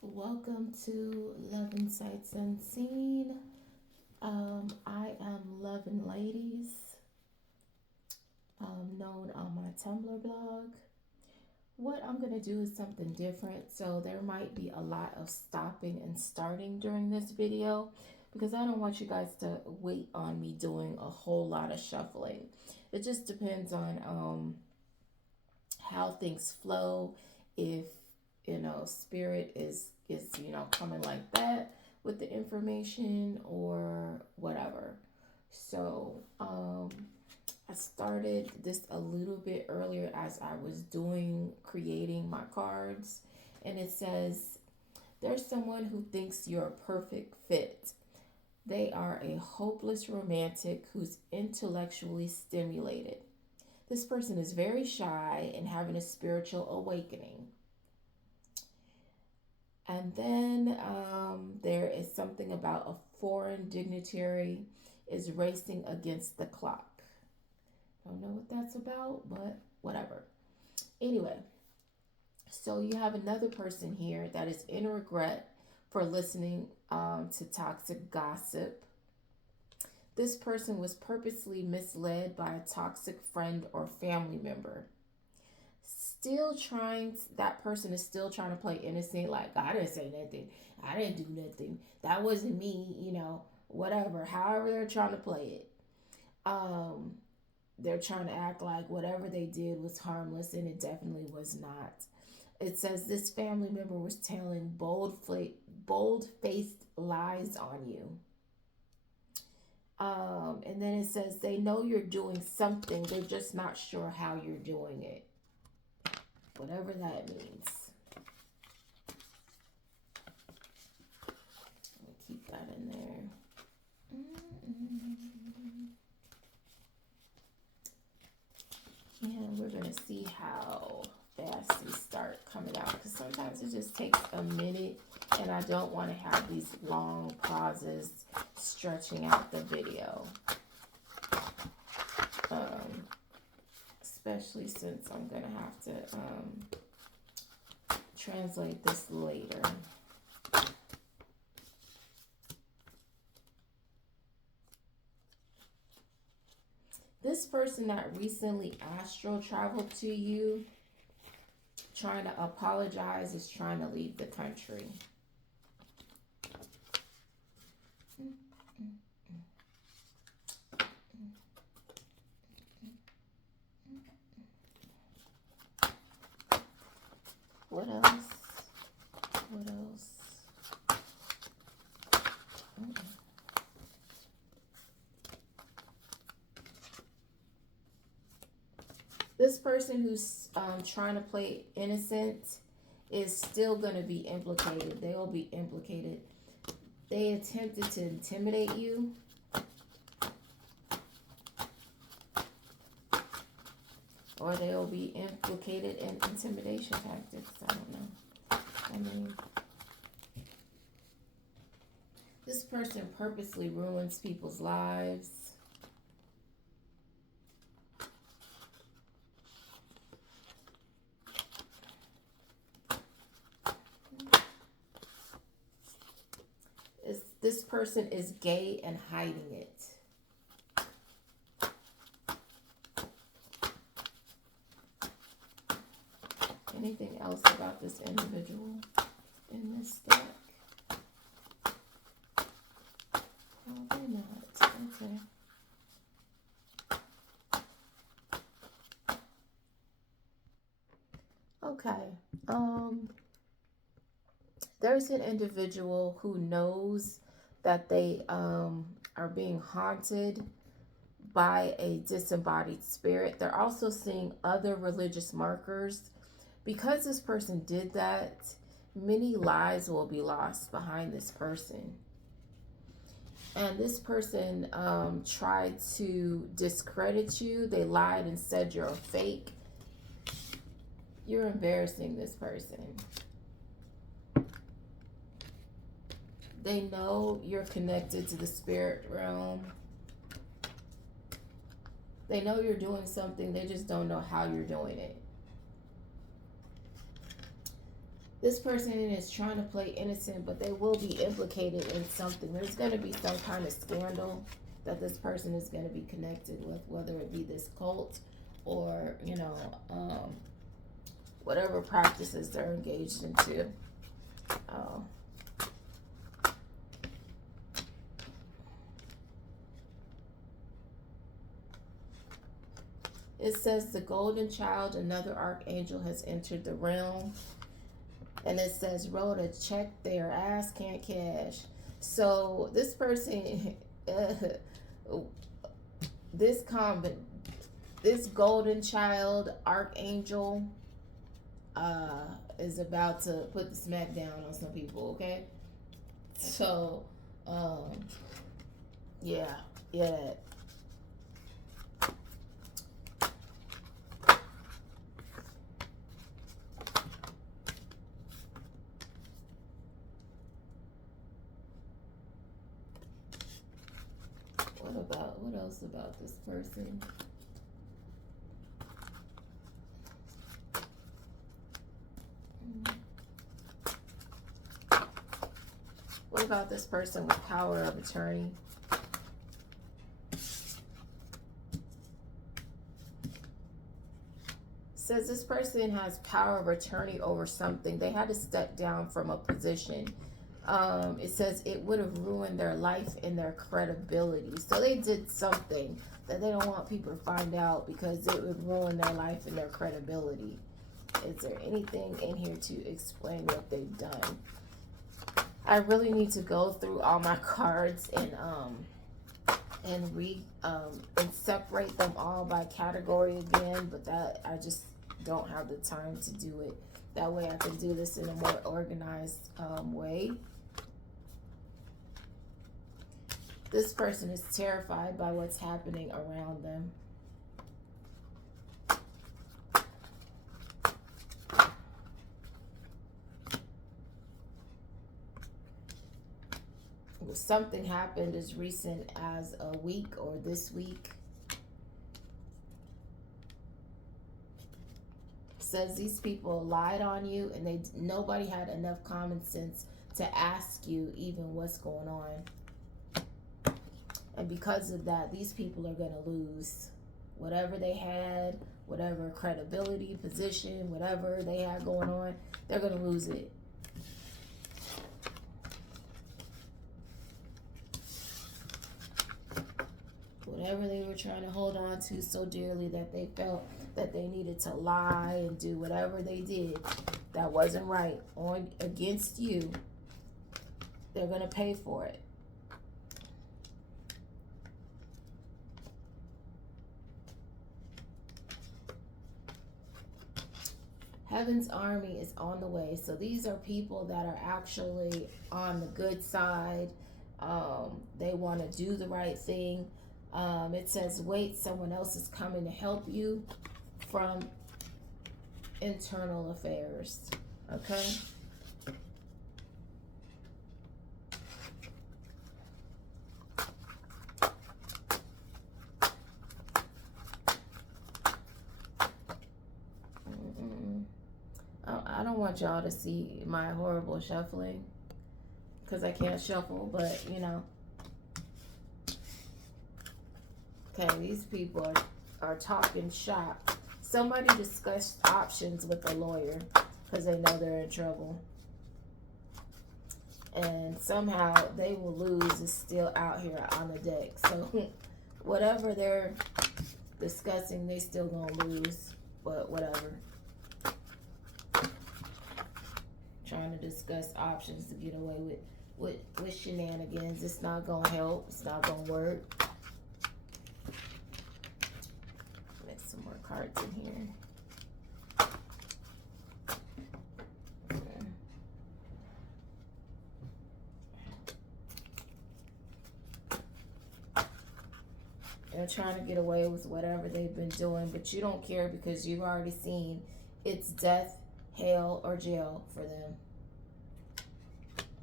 Welcome to Love and Sights Unseen. I am Love and Ladies, known on my Tumblr blog. What I'm going to do is something different, so there might be a lot of stopping and starting during this video because I don't want you guys to wait on me doing a whole lot of shuffling. It just depends on how things flow. If spirit is coming like that with the information or whatever. So I started this a little bit earlier as I was creating my cards, and it says there's someone who thinks you're a perfect fit. They are a hopeless romantic who's intellectually stimulated. This person is very shy and having a spiritual awakening. And then there is something about a foreign dignitary is racing against the clock. Don't know what that's about, but whatever. Anyway, so you have another person here that is in regret for listening to toxic gossip. This person was purposely misled by a toxic friend or family member. That person is still trying to play innocent, like, I didn't say nothing, I didn't do nothing, that wasn't me, whatever, however they're trying to play it. They're trying to act like whatever they did was harmless, and it definitely was not. It says this family member was telling bold-faced lies on you. And then it says they know you're doing something, they're just not sure how you're doing it. Whatever that means. I'll keep that in there. And we're going to see how fast these start coming out, because sometimes it just takes a minute and I don't want to have these long pauses stretching out the video. Especially since I'm going to have to translate this later. This person that recently astral traveled to you, trying to apologize, is trying to leave the country. What else? What else? This person who's trying to play innocent is still going to be implicated. They will be implicated. They attempted to intimidate you. Or they will be implicated in intimidation tactics. I don't know. I mean, this person purposely ruins people's lives. This person is gay and hiding it. Anything else about this individual in this deck? Oh, they're not. Okay. Okay. There's an individual who knows that they are being haunted by a disembodied spirit. They're also seeing other religious markers. Because this person did that, many lives will be lost behind this person. And this person tried to discredit you. They lied and said you're a fake. You're embarrassing this person. They know you're connected to the spirit realm. They know you're doing something. They just don't know how you're doing it. This person is trying to play innocent, but they will be implicated in something. There's going to be some kind of scandal that this person is going to be connected with, whether it be this cult or, whatever practices they're engaged into. Oh. It says the golden child, another archangel, has entered the realm. And it says, wrote a check their ass can't cash. So this person, this golden child archangel is about to put the smack down on some people, okay? So, yeah. What else about this person? What about this person with power of attorney? Says this person has power of attorney over something. They had to step down from a position. It says it would have ruined their life and their credibility. So they did something that they don't want people to find out because it would ruin their life and their credibility. Is there anything in here to explain what they've done? I really need to go through all my cards and separate them all by category again, but that I just don't have the time to do it. That way I can do this in a more organized way. This person is terrified by what's happening around them. Something happened as recent as a week or this week. Says these people lied on you and nobody had enough common sense to ask you even what's going on. And because of that, these people are going to lose whatever they had, whatever credibility, position, whatever they had going on, they're going to lose it. Whatever they were trying to hold on to so dearly that they felt that they needed to lie and do whatever they did that wasn't right against you, they're going to pay for it. Heaven's army is on the way. So these are people that are actually on the good side. They want to do the right thing. It says, wait, someone else is coming to help you from internal affairs. Okay? I don't want y'all to see my horrible shuffling because I can't shuffle, but you know. Okay, these people are talking shop. Somebody discussed options with a lawyer because they know they're in trouble. And somehow they will lose is still out here on the deck. So whatever they're discussing, they still gonna lose. But whatever. Trying to discuss options to get away with shenanigans. It's not gonna help. It's not gonna work. Make some more cards in here. They're trying to get away with whatever they've been doing, but you don't care because you've already seen it's death, hell, or jail for them.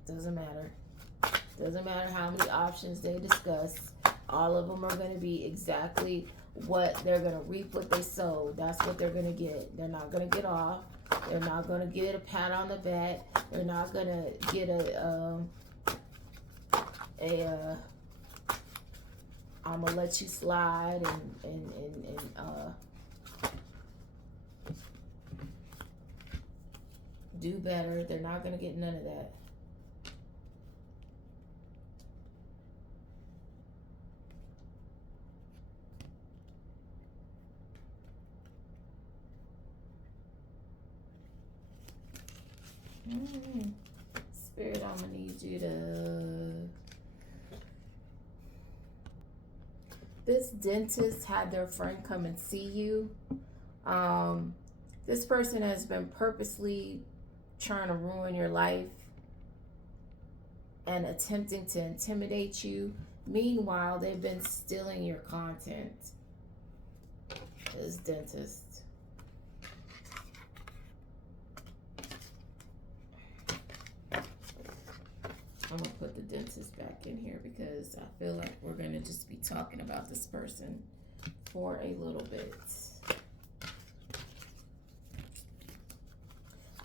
Doesn't matter. Doesn't matter how many options they discuss. All of them are going to be exactly what they're going to reap what they sow. That's what they're going to get. They're not going to get off. They're not going to get a pat on the back. They're not going to get a I'm going to let you slide and do better. They're not going to get none of that. Spirit, I'm gonna need you to. This dentist had their friend come and see you. This person has been purposely trying to ruin your life and attempting to intimidate you. Meanwhile, they've been stealing your content. This dentist. I'm going to put the dentist back in here because I feel like we're going to just be talking about this person for a little bit.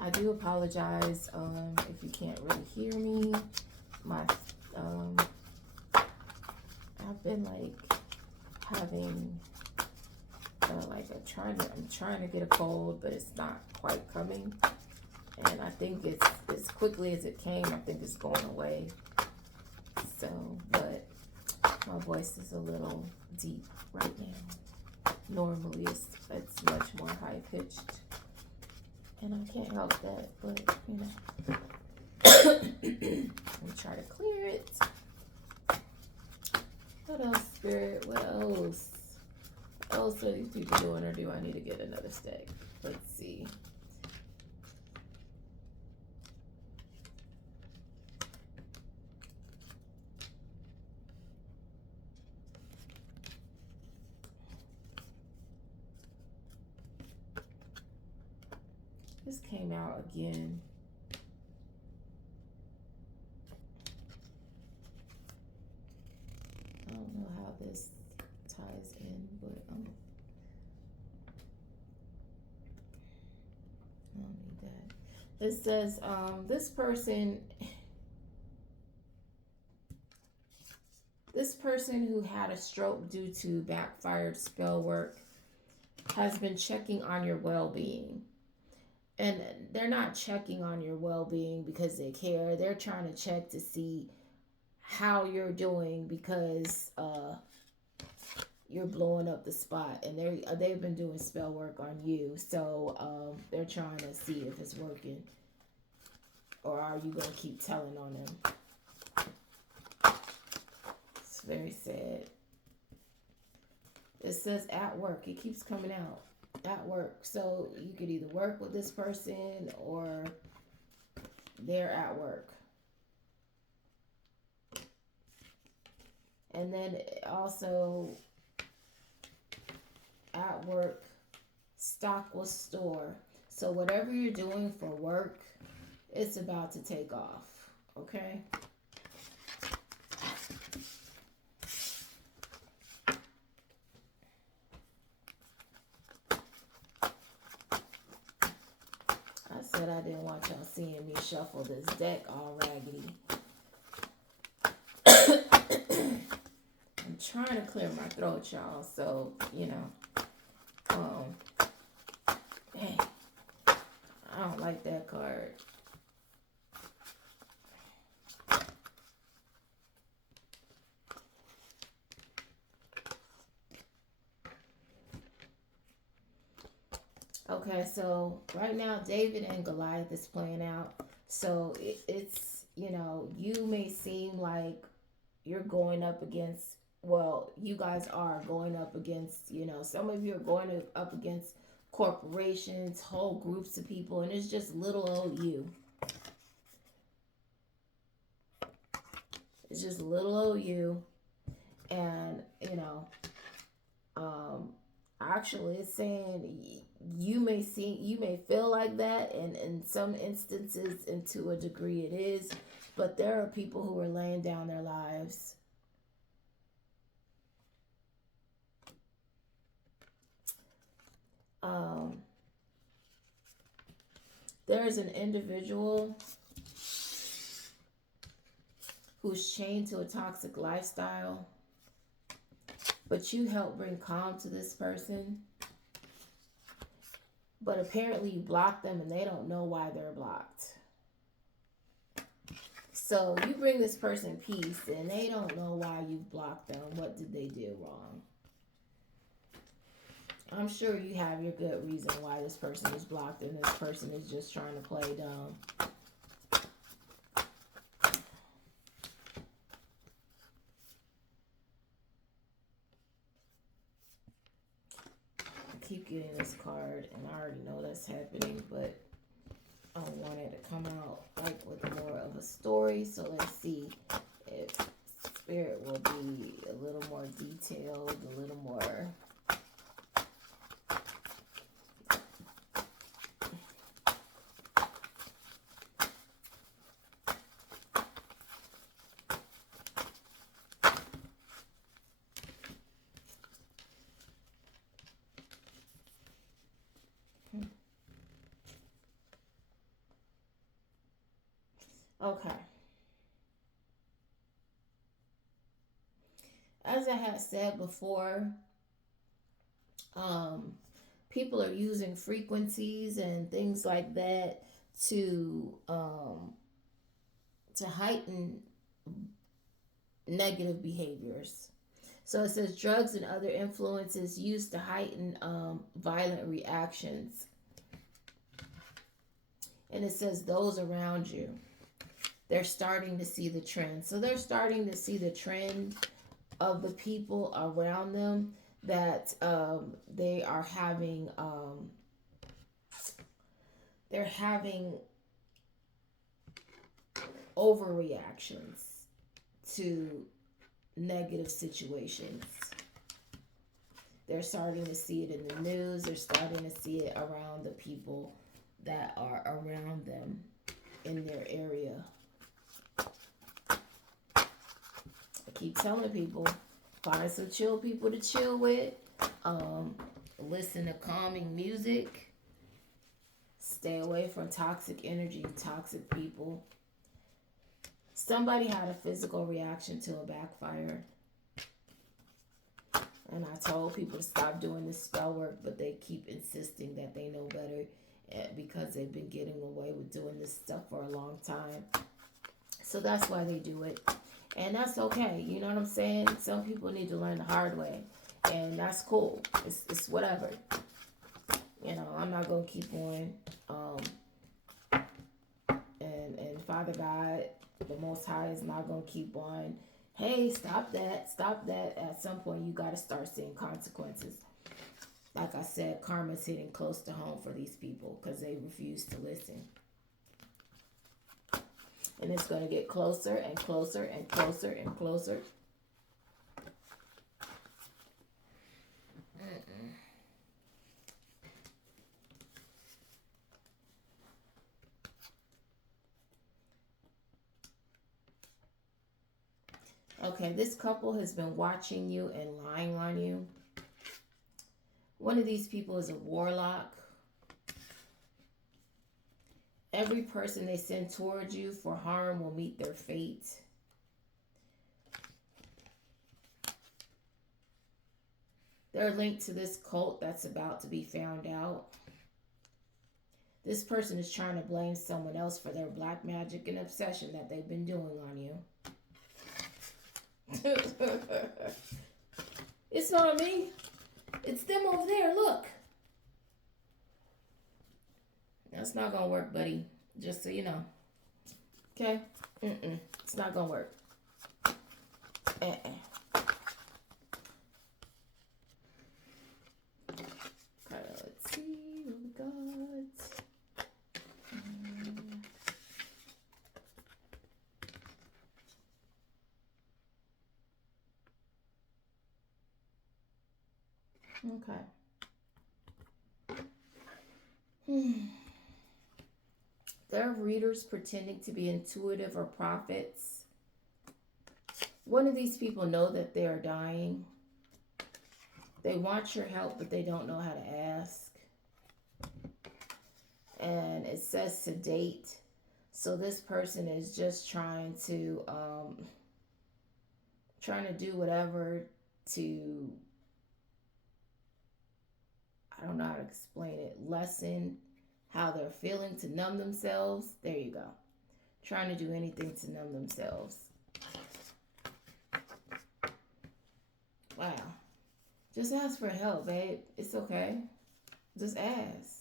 I do apologize if you can't really hear me. I've been like having I'm trying to get a cold, but it's not quite coming. And I think it's as quickly as it came, I think it's going away. So, but my voice is a little deep right now. Normally it's much more high pitched. And I can't help that, but you know. Let me try to clear it. What else, Spirit? What else? What else are these people doing, or do I need to get another stack? Let's see. This came out again. I don't know how this ties in, but I don't need that. It says this person who had a stroke due to backfired spell work has been checking on your well-being. And they're not checking on your well-being because they care. They're trying to check to see how you're doing because you're blowing up the spot, and they've been doing spell work on you. So they're trying to see if it's working, or are you gonna keep telling on them? It's very sad. It says at work. It keeps coming out. At work. So you could either work with this person or they're at work. And then also at work, stock will store. So whatever you're doing for work, it's about to take off. Okay? I didn't want y'all seeing me shuffle this deck all raggedy. I'm trying to clear my throat, y'all, so you know. Hey, I don't like that card. Okay, so right now David and Goliath is playing out. So it's, you know, you may seem like you're going up against, well, you guys are going up against, you know, some of you are going up against corporations, whole groups of people, and it's just little old you. It's just little old you. And, you know, actually it's saying you may feel like that, and in some instances and to a degree it is, but there are people who are laying down their lives. There is an individual who's chained to a toxic lifestyle, but you help bring calm to this person. But apparently you blocked them and they don't know why they're blocked. So you bring this person peace and they don't know why you've blocked them. What did they do wrong? I'm sure you have your good reason why this person is blocked and this person is just trying to play dumb. I keep getting this card and I already know that's happening, but I want it to come out like with more of a story. So let's see if Spirit will be a little more detailed, a little more... Okay. As I had said before, people are using frequencies and things like that to heighten negative behaviors. So it says drugs and other influences used to heighten violent reactions. And it says those around you, they're starting to see the trend. So they're starting to see the trend of the people around them that they are having overreactions to negative situations. They're starting to see it in the news. They're starting to see it around the people that are around them in their area. I keep telling people, find some chill people to chill with. Listen to calming music. Stay away from toxic energy, toxic people. Somebody had a physical reaction to a backfire. And I told people to stop doing this spell work, but they keep insisting that they know better because they've been getting away with doing this stuff for a long time. So that's why they do it. And that's okay. You know what I'm saying? Some people need to learn the hard way. And that's cool. It's whatever. You know, I'm not going to keep on. And Father God, the Most High, is not going to keep on. Hey, stop that. Stop that. At some point, you got to start seeing consequences. Like I said, karma's hitting close to home for these people because they refuse to listen. And it's going to get closer and closer and closer and closer. Okay, this couple has been watching you and lying on you. One of these people is a warlock. Every person they send towards you for harm will meet their fate. They're linked to this cult that's about to be found out. This person is trying to blame someone else for their black magic and obsession that they've been doing on you. It's not me. It's them over there. Look. That's not going to work, buddy. Just so you know. Okay? It's not going to work. Okay, let's see what we got. Okay. There are readers pretending to be intuitive or prophets. One of these people know that they are dying. They want your help, but they don't know how to ask. and it says sedate. So this person is just trying to do whatever to, I don't know how to explain it, lessen how they're feeling, to numb themselves. There you go. Trying to do anything to numb themselves. Wow. Just ask for help, babe. It's okay. Just ask.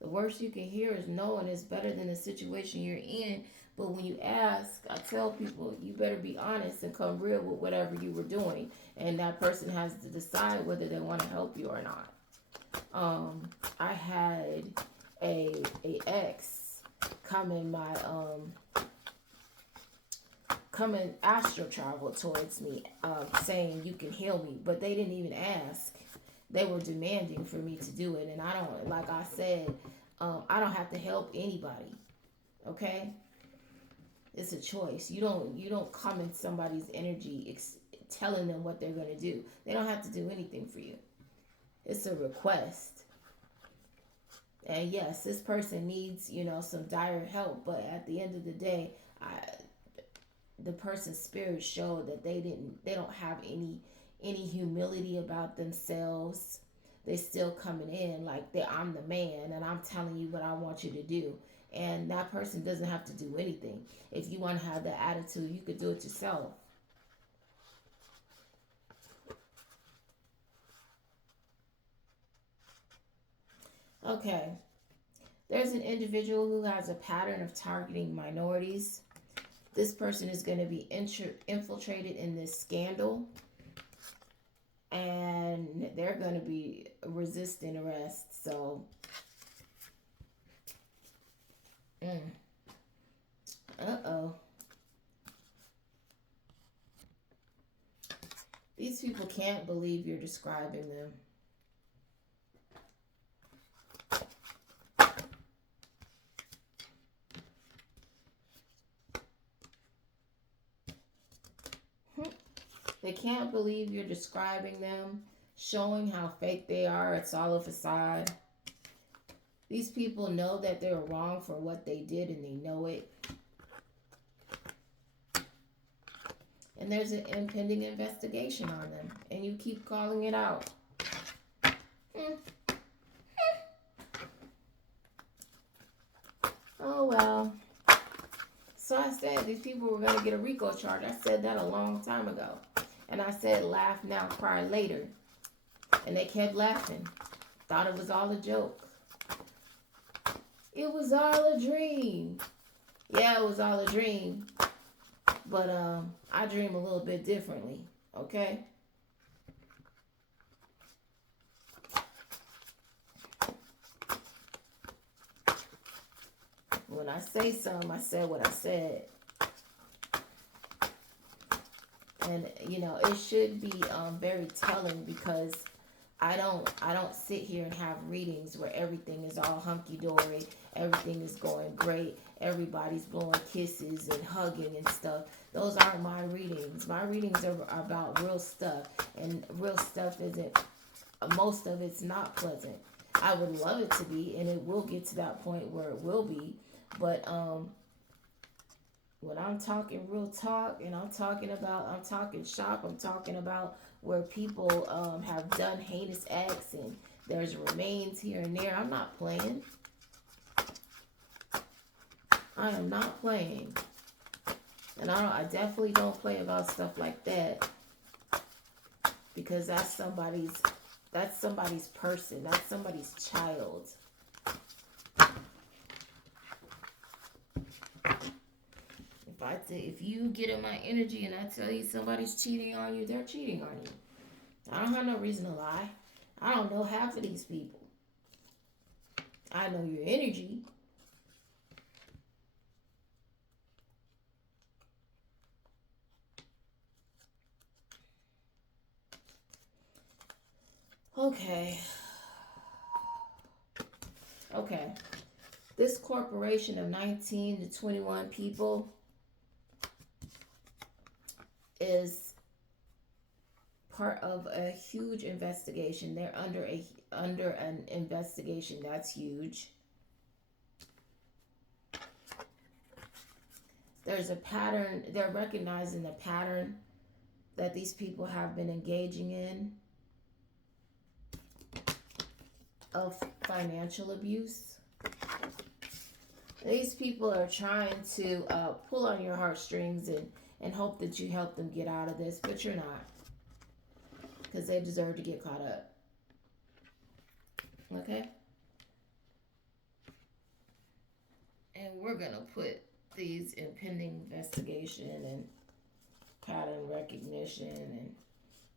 The worst you can hear is no, and it's better than the situation you're in. But when you ask, I tell people, you better be honest and come real with whatever you were doing. And that person has to decide whether they want to help you or not. I had a ex come in my come in astral travel towards me, saying you can heal me, but they didn't even ask. They were demanding for me to do it, and I don't, like I said, I don't have to help anybody. Okay, it's a choice. You don't come in somebody's energy telling them what they're gonna do. They don't have to do anything for you. It's a request. And yes, this person needs, some dire help, but at the end of the day, the person's spirit showed that they don't have any humility about themselves. They still coming in like I'm the man and I'm telling you what I want you to do. And that person doesn't have to do anything. If you want to have that attitude, you could do it yourself. Okay. There's an individual who has a pattern of targeting minorities. This person is going to be infiltrated in this scandal, and they're going to be resisting arrest. So, uh-oh. These people can't believe you're describing them. They can't believe you're describing them, showing how fake they are. It's all a facade. These people know that they're wrong for what they did, and they know it. And there's an impending investigation on them, and you keep calling it out. Oh, well. So I said these people were going to get a RICO charge. I said that a long time ago. And I said, laugh now, cry later. And they kept laughing. Thought it was all a joke. It was all a dream. Yeah, it was all a dream. But I dream a little bit differently. Okay? When I say something, I said what I said. And it should be very telling, because I don't sit here and have readings where everything is all hunky dory, everything is going great, everybody's blowing kisses and hugging and stuff. Those aren't my readings. My readings are about real stuff, and real stuff isn't. Most of it's not pleasant. I would love it to be, and it will get to that point where it will be, but when I'm talking real talk, and I'm talking shop, I'm talking about where people have done heinous acts and there's remains here and there. I'm not playing. I am not playing. And I definitely don't play about stuff like that, because that's somebody's person. That's somebody's child. If you get in my energy and I tell you somebody's cheating on you, they're cheating on you. I don't have no reason to lie. I don't know half of these people. I know your energy. Okay. This corporation of 19 to 21 people is part of a huge investigation. They're under an investigation that's huge. There's a pattern. They're recognizing the pattern that these people have been engaging in of financial abuse. These people are trying to pull on your heartstrings and hope that you help them get out of this, but you're not, because they deserve to get caught up. Okay? And we're going to put these impending investigation and pattern recognition and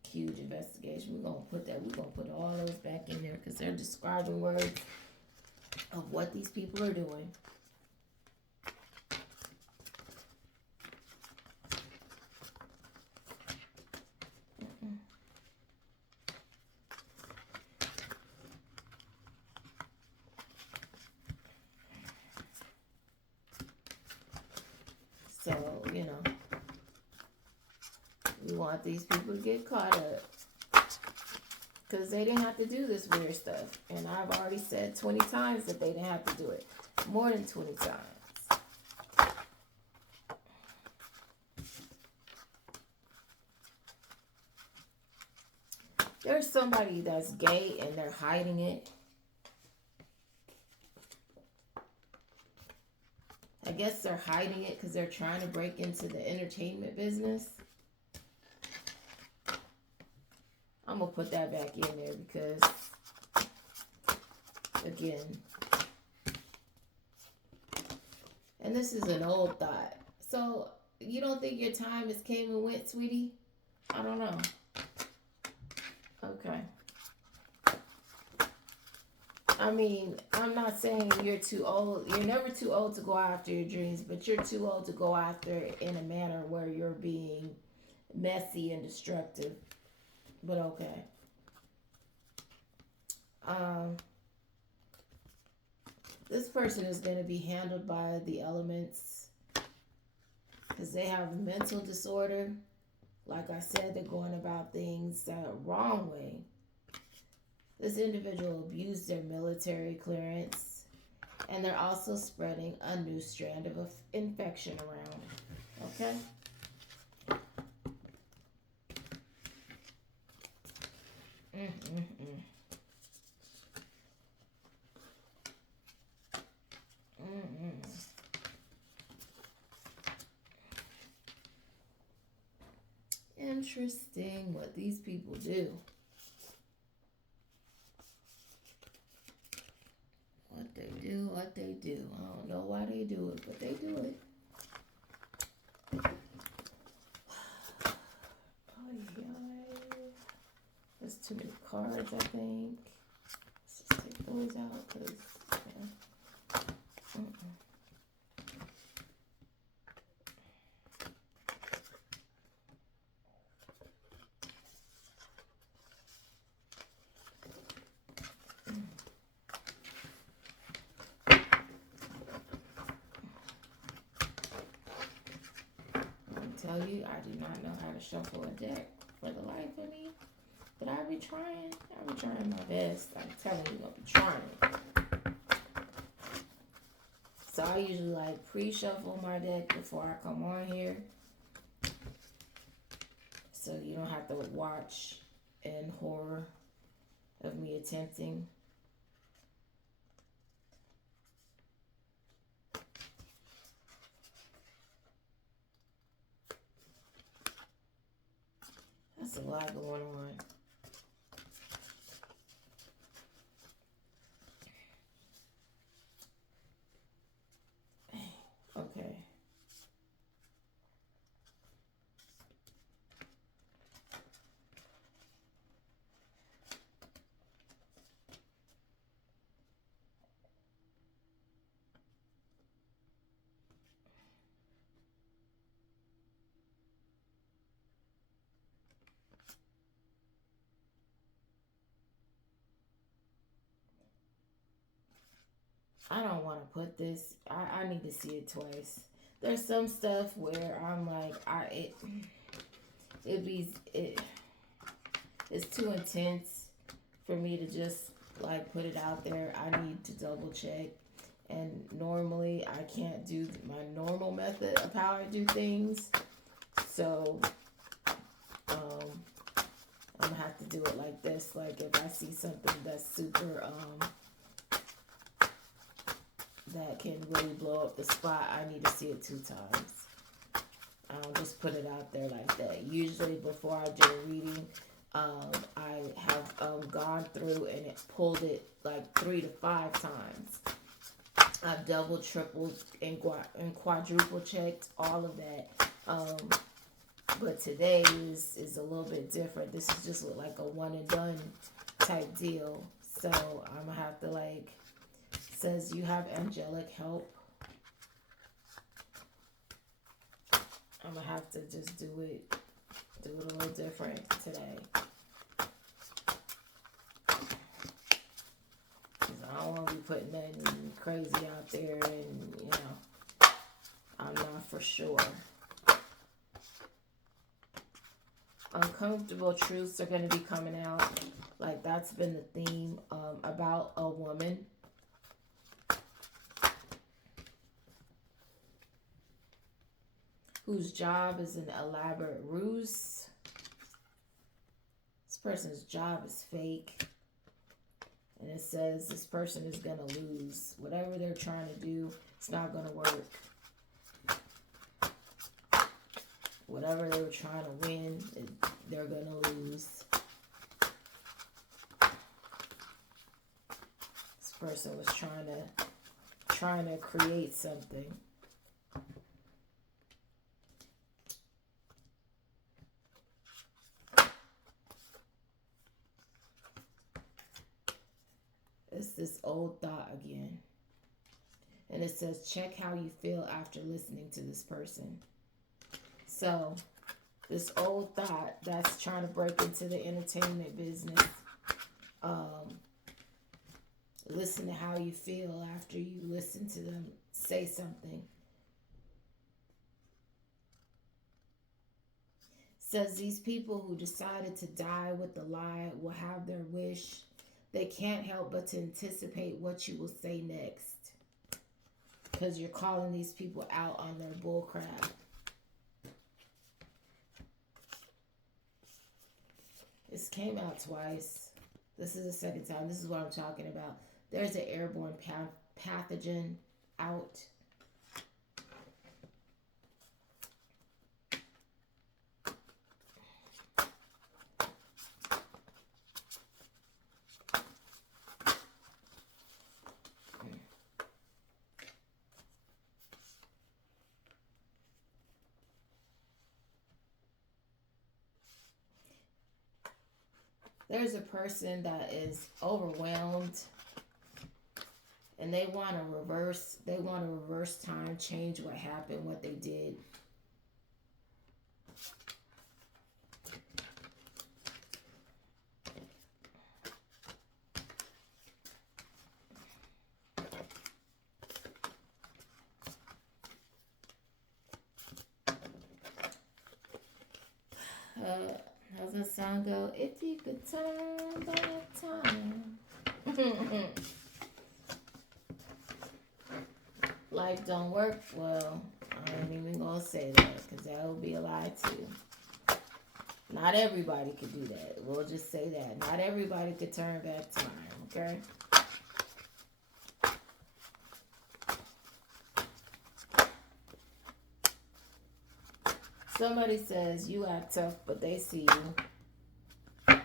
huge investigation. We're going to put that, we're going to put all those back in there because they're describing words of what these people are doing. So, you know, we want these people to get caught up because they didn't have to do this weird stuff. And I've already said 20 times that they didn't have to do it. More than 20 times. There's somebody that's gay and they're hiding it. I guess they're hiding it because they're trying to break into the entertainment business. I'm going to put that back in there because, again, and this is an old thought. So, you don't think your time has came and went, sweetie? I don't know. Okay. I mean, I'm not saying you're too old. You're never too old to go after your dreams, but you're too old to go after it in a manner where you're being messy and destructive. But okay. This person is going to be handled by the elements because they have a mental disorder. Like I said, they're going about things the wrong way. This individual abused their military clearance, and they're also spreading a new strand of infection around. Okay? Interesting what these people do. What they do. I don't know why they do it, but they do it. Oh, yeah. There's too many cards, I think. Let's just take those out, because, yeah. Tell you, I do not know how to shuffle a deck for the life of me, but I be trying my best. I'm telling you, I'll be trying. So I usually like pre-shuffle my deck before I come on here, so you don't have to watch in horror of me attempting. That's a lot going on. Okay. I don't want to put this. I need to see it twice. There's some stuff where I'm like, it's too intense for me to just like put it out there. I need to double check And normally I can't do my normal method of how I do things. So I'm gonna have to do it like this. Like if I see something that's super that can really blow up the spot, I need to see it 2 times. I don't just put it out there like that. Usually before I do a reading, I have gone through and it pulled it like 3 to 5 times. I've double, tripled, and quadruple checked all of that. But today is a little bit different. This is just like a one and done type deal. So I'm gonna have to like, says you have angelic help. I'm gonna have to just do it a little different today. Cause I don't want to be putting nothing crazy out there, and you know, I'm not for sure. Uncomfortable truths are going to be coming out. Like that's been the theme about a woman. Whose job is an elaborate ruse. This person's job is fake. And it says this person is going to lose. Whatever they're trying to do, it's not going to work. Whatever they were trying to win, they're going to lose. This person was trying to create something. It's this old thought again. And it says, check how you feel after listening to this person. So, this old thought that's trying to break into the entertainment business. Listen to how you feel after you listen to them say something. Says these people who decided to die with the lie will have their wish. They can't help but to anticipate what you will say next. Because you're calling these people out on their bullcrap. This came out twice. This is the second time. This is what I'm talking about. There's an airborne pathogen out. There's a person that is overwhelmed and they want to reverse time, change what happened, what they did. How's the song go? If you could turn back time. Life don't work. Well, I ain't even gonna say that because that would be a lie too. Not everybody could do that. We'll just say that. Not everybody could turn back time, okay? Somebody says you act tough, but they see you. Okay,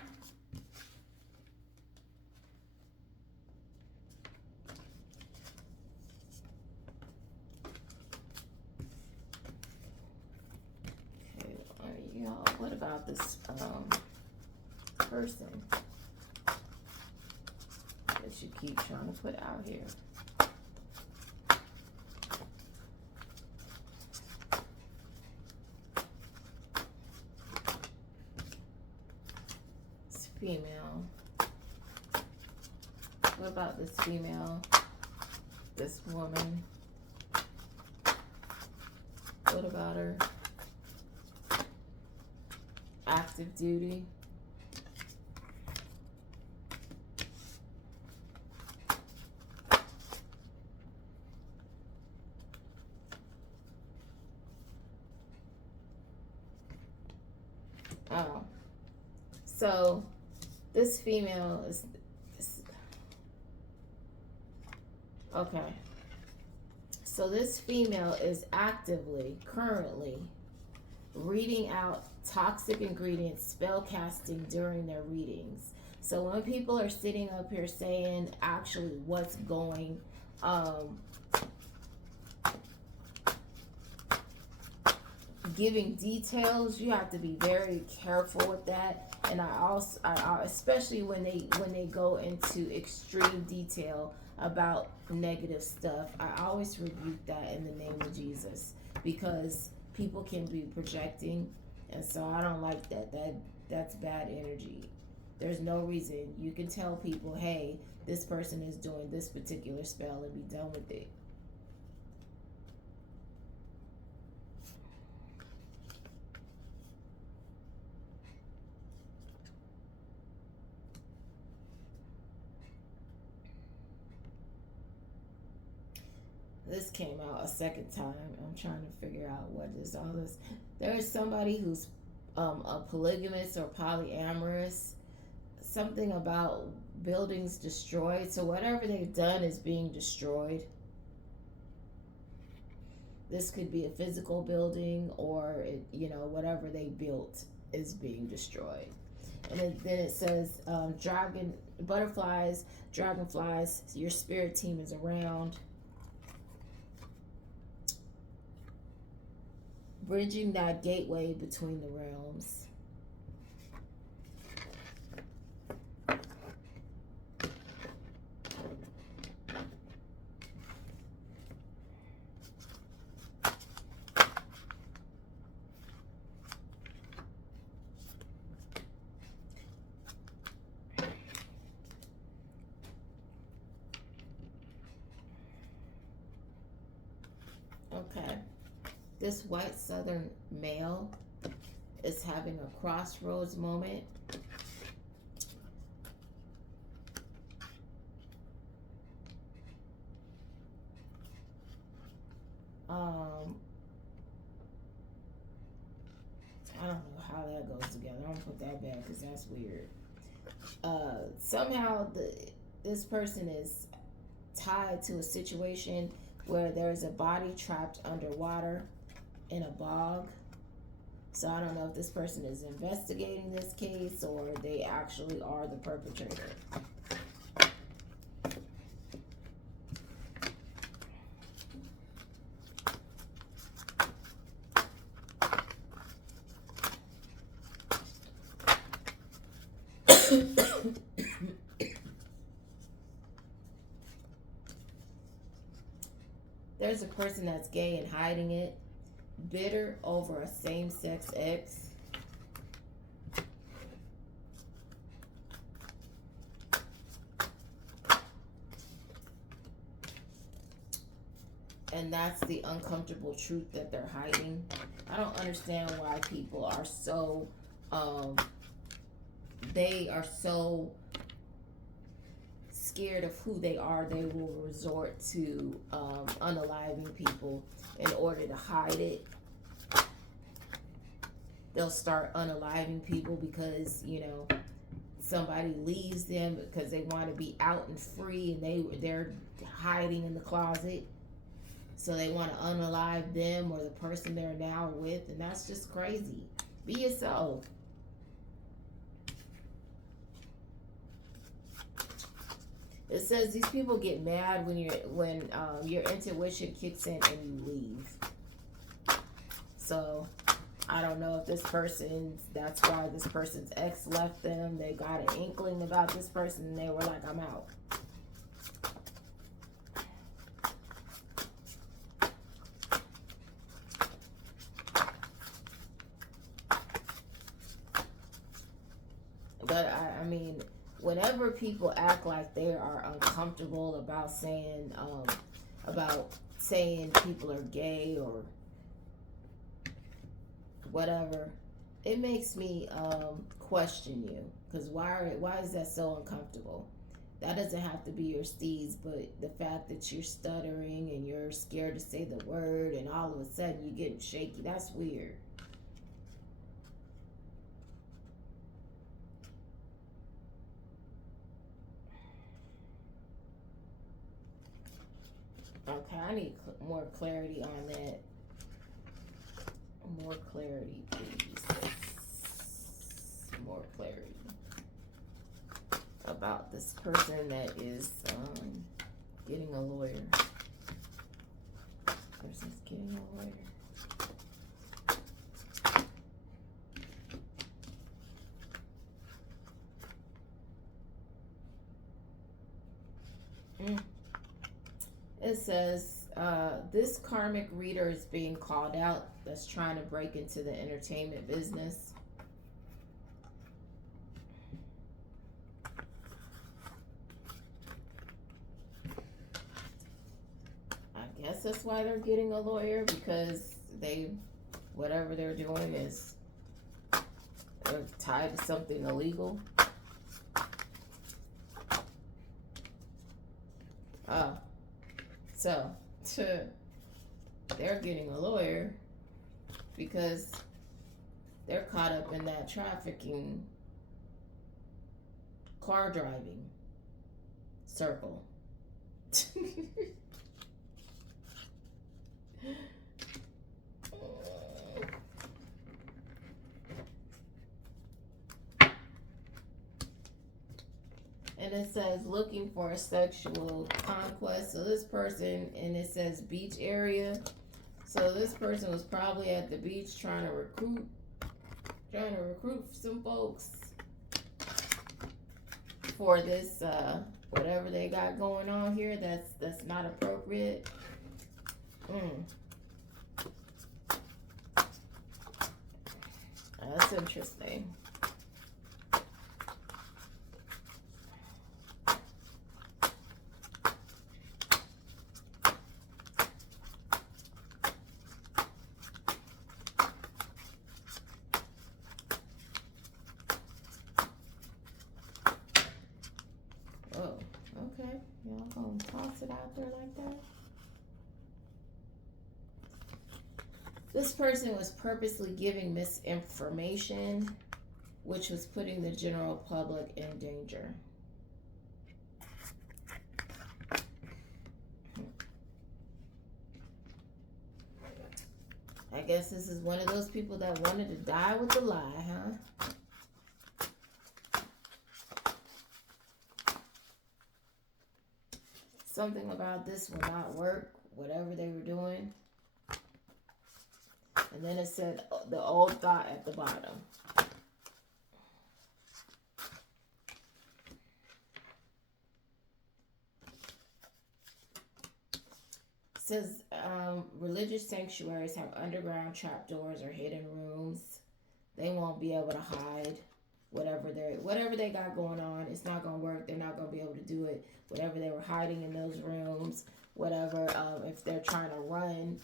y'all, what about this person that you keep trying to put out here? Female. What about this female? This woman? What about her? Active duty. Oh, so this female is okay. So this female is actively, currently reading out toxic ingredients, spell casting during their readings. So when people are sitting up here saying actually what's going, um, giving details, you have to be very careful with that. And I especially when they go into extreme detail about negative stuff, I always rebuke that in the name of Jesus, because people can be projecting, and so I don't like that. That's bad energy. There's no reason. You can tell people, hey, this person is doing this particular spell, and be done with it. This came out a second time. I'm trying to figure out what is all this. There is somebody who's a polygamous or polyamorous. Something about buildings destroyed. So whatever they've done is being destroyed. This could be a physical building, or whatever they built is being destroyed. And then it says dragon, butterflies, dragonflies. Your spirit team is around. Bridging that gateway between the realms. Okay. This white southern male is having a crossroads moment. I don't know how that goes together. I don't put that back because that's weird. Somehow this person is tied to a situation where there's a body trapped underwater in a bog. So I don't know if this person is investigating this case or they actually are the perpetrator. There's a person that's gay and hiding it, bitter over a same-sex ex. And that's the uncomfortable truth that they're hiding. I don't understand why people are so, they are so scared of who they are. They will resort to unaliving people in order to hide it. They'll start unaliving people because somebody leaves them because they want to be out and free, and they're hiding in the closet, so they want to unalive them or the person they're now with, and that's just crazy. Be yourself. It says these people get mad when your intuition kicks in and you leave. So I don't know if that's why this person's ex left them. They got an inkling about this person and they were like, I'm out. But I mean, whenever people act like they are uncomfortable about saying people are gay or whatever, it makes me question you, because why is that so uncomfortable? That doesn't have to be your steez, but the fact that you're stuttering and you're scared to say the word and all of a sudden you're getting shaky, that's weird. Okay, I need more clarity on that. More clarity, please. More clarity about this person that is getting a lawyer. Person's getting a lawyer. It says, this karmic reader is being called out that's trying to break into the entertainment business. I guess that's why they're getting a lawyer, because whatever they're doing is tied to something illegal. So, they're getting a lawyer because they're caught up in that trafficking, car driving circle. And it says looking for a sexual conquest. So this person, and it says beach area. So this person was probably at the beach trying to recruit some folks for this whatever they got going on here. That's not appropriate. That's interesting. Okay, y'all gonna toss it out there like that? This person was purposely giving misinformation, which was putting the general public in danger. I guess this is one of those people that wanted to die with a lie, huh? Something about this will not work, whatever they were doing. And then it said the old thought at the bottom. It says religious sanctuaries have underground trapdoors or hidden rooms. They won't be able to hide whatever they got going on. It's not gonna work. They're not gonna be able to do it. Whatever they were hiding in those rooms, whatever, if they're trying to run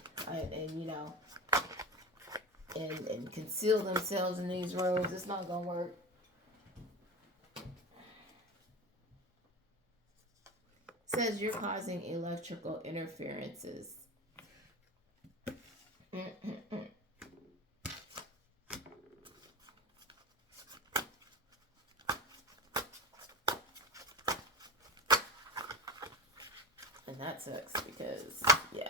and conceal themselves in these rooms, it's not gonna work. It says you're causing electrical interferences. And that sucks because, yeah.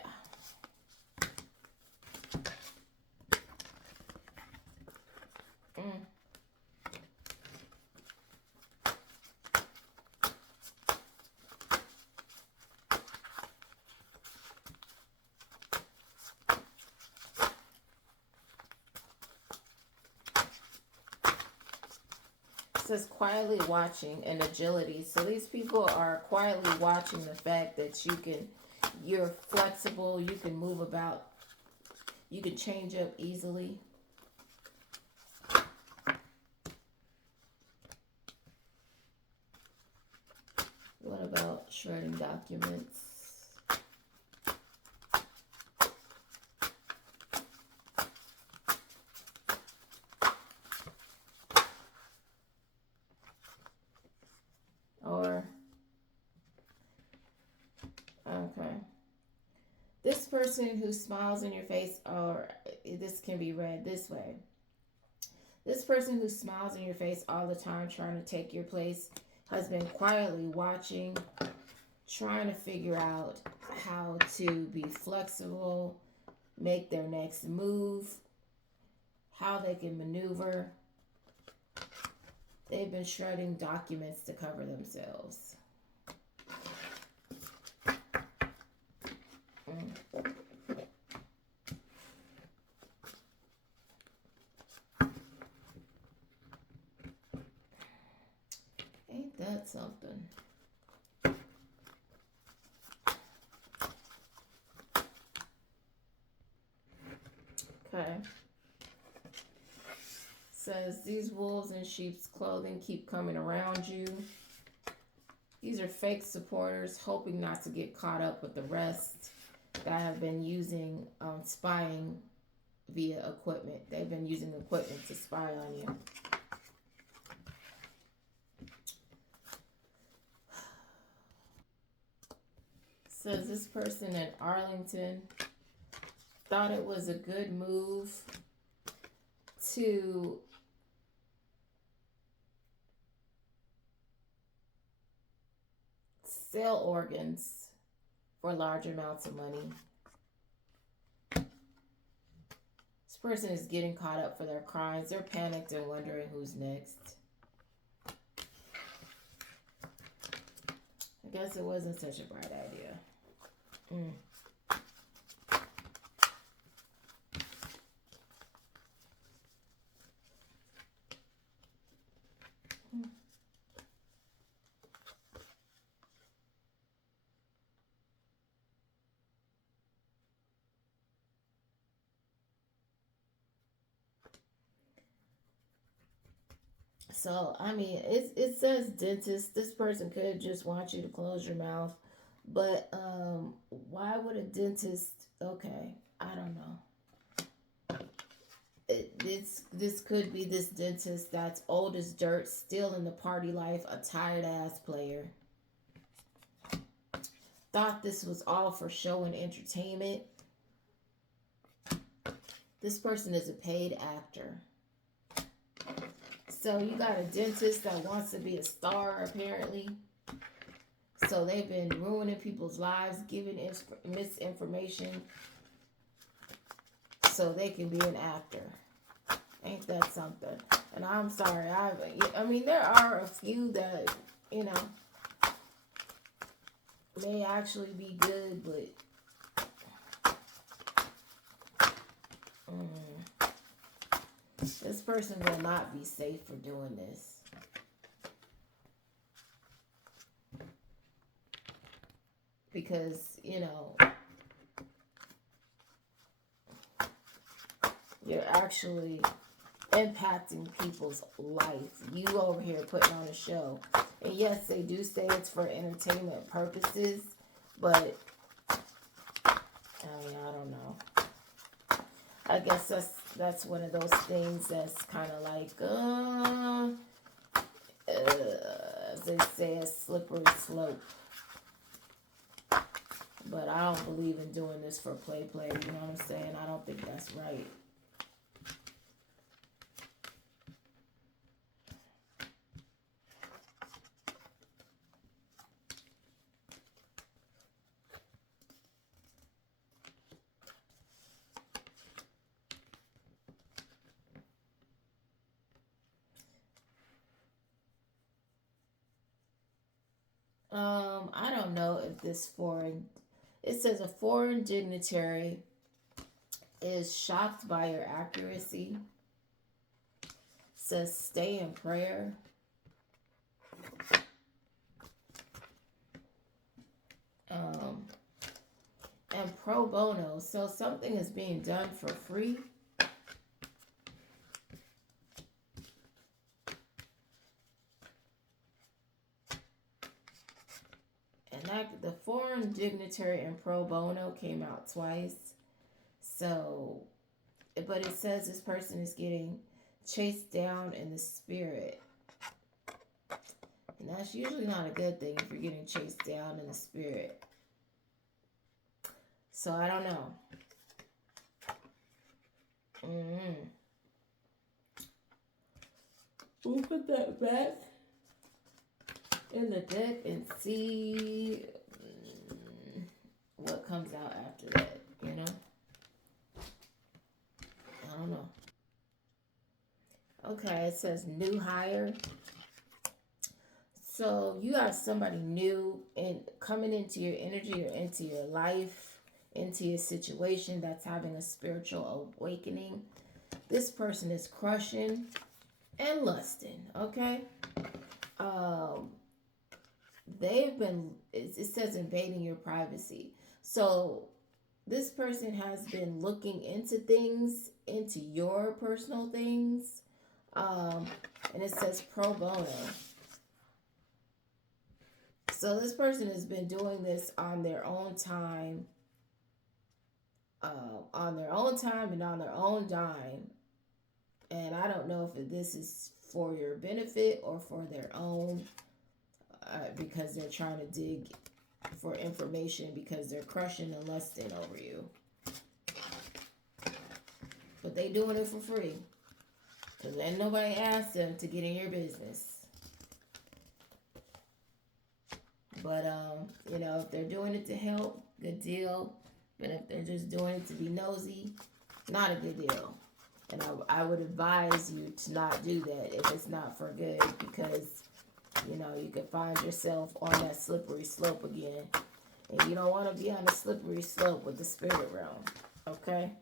It says quietly watching and agility. So these people are quietly watching the fact that you're flexible, you can move about, you can change up easily. What about shredding documents? This person who smiles in your face, or this can be read this way. This person who smiles in your face all the time trying to take your place has been quietly watching, trying to figure out how to be flexible, make their next move, how they can maneuver. They've been shredding documents to cover themselves. Ain't that something? Okay. Says these wolves in sheep's clothing keep coming around you. These are fake supporters hoping not to get caught up with the rest that have been using spying via equipment. They've been using equipment to spy on you. Says this person in Arlington thought it was a good move to sell organs for large amounts of money. This person is getting caught up for their crimes. They're panicked and wondering who's next. I guess it wasn't such a bright idea. So, I mean, it says dentist. This person could just want you to close your mouth. But why would a dentist? Okay, I don't know. This could be this dentist that's old as dirt, still in the party life, a tired ass player. Thought this was all for show and entertainment. This person is a paid actor. So you got a dentist that wants to be a star, apparently. So they've been ruining people's lives, giving misinformation so they can be an actor. Ain't that something? And I'm sorry, I mean, there are a few that, you know, may actually be good, but this person will not be safe for doing this. Because, you know, you're actually impacting people's life. You over here putting on a show. And yes, they do say it's for entertainment purposes, but I mean, I don't know. I guess that's one of those things that's kind of like, as they say, a slippery slope. But I don't believe in doing this for play, you know what I'm saying? I don't think that's right. I don't know if this foreign, it says a foreign dignitary is shocked by your accuracy. Says stay in prayer. And pro bono. So something is being done for free. The foreign dignitary and pro bono came out twice. So, but it says this person is getting chased down in the spirit. And that's usually not a good thing if you're getting chased down in the spirit. So I don't know. We'll put that back in the deck and see what what comes out after that, you know? I don't know. Okay, it says new hire. So you have somebody new and coming into your energy or into your life, into your situation that's having a spiritual awakening. This person is crushing and lusting, okay? Um, they've been, it says invading your privacy. So this person has been looking into things, into your personal things. And it says pro bono. So this person has been doing this on their own time, and on their own dime. And I don't know if this is for your benefit or for their own, because they're trying to dig for information because they're crushing and lusting over you. But they doing it for free because ain't nobody asked them to get in your business. But if they're doing it to help, good deal. But if they're just doing it to be nosy, not a good deal. And I would advise you to not do that if it's not for good, because you could find yourself on that slippery slope again. And you don't want to be on the slippery slope with the spirit realm. Okay?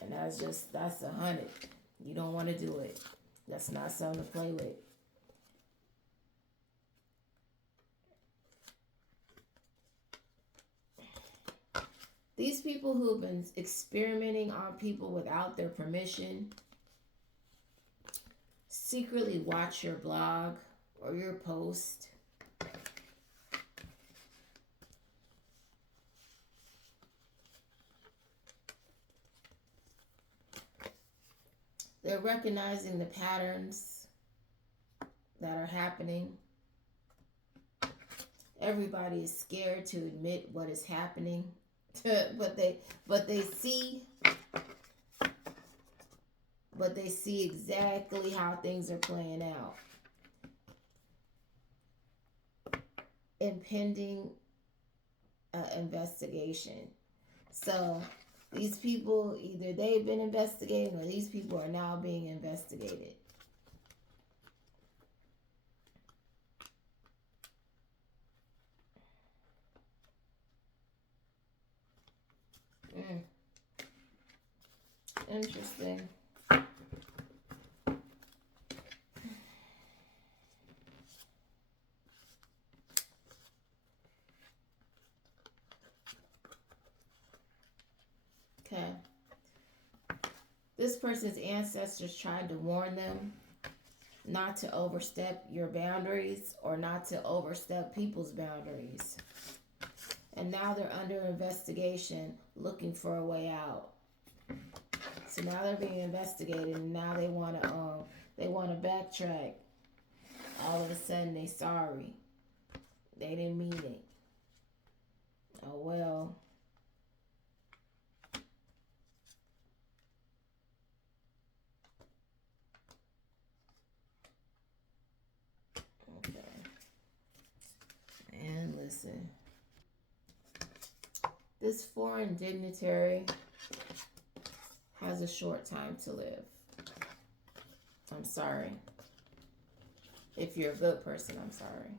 And that's 100. You don't want to do it. That's not something to play with. These people who have been experimenting on people without their permission secretly watch your blog or your post. They're recognizing the patterns that are happening. Everybody is scared to admit what is happening. but they see exactly how things are playing out. Impending investigation. So these people, either they've been investigating or these people are now being investigated. Interesting. Okay. This person's ancestors tried to warn them not to overstep your boundaries or not to overstep people's boundaries. And now they're under investigation looking for a way out. So now they're being investigated, and now they want to backtrack. All of a sudden they sorry. They didn't mean it. Oh well. Okay. And listen. This foreign dignitary has a short time to live. I'm sorry. If you're a good person, I'm sorry.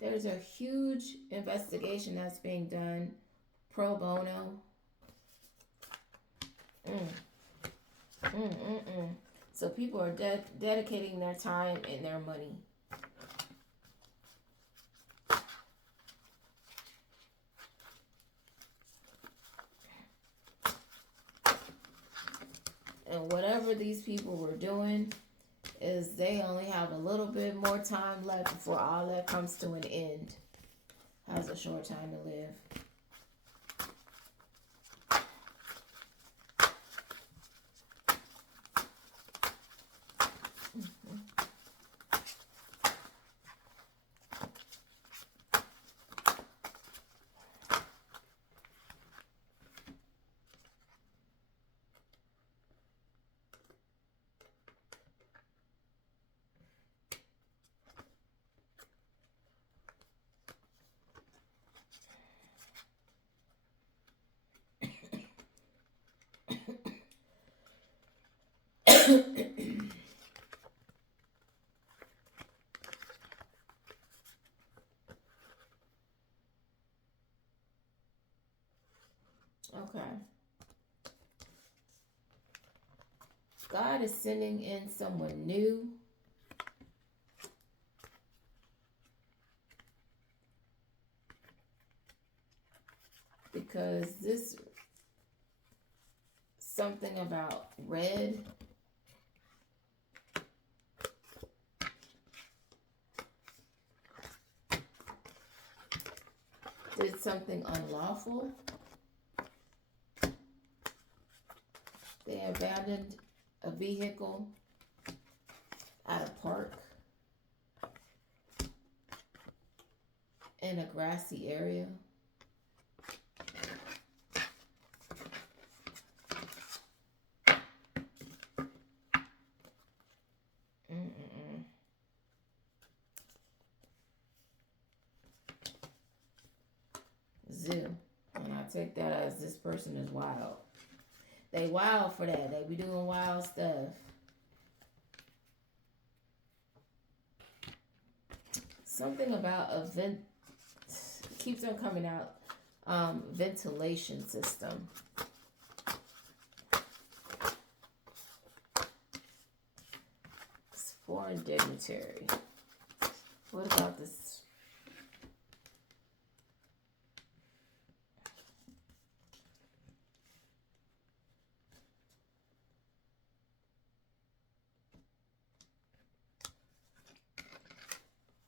There's a huge investigation that's being done pro bono. So people are dedicating their time and their money. And whatever these people were doing is they only have a little bit more time left before all that comes to an end. Has a short time to live. Okay. God is sending in someone new. Because this something about red did something unlawful. They abandoned a vehicle at a park in a grassy area. Zoo. And I take that as this person is wild. They wild for that. They be doing wild stuff. Something about a vent keeps on coming out. Ventilation system. It's foreign dignitary. What about this?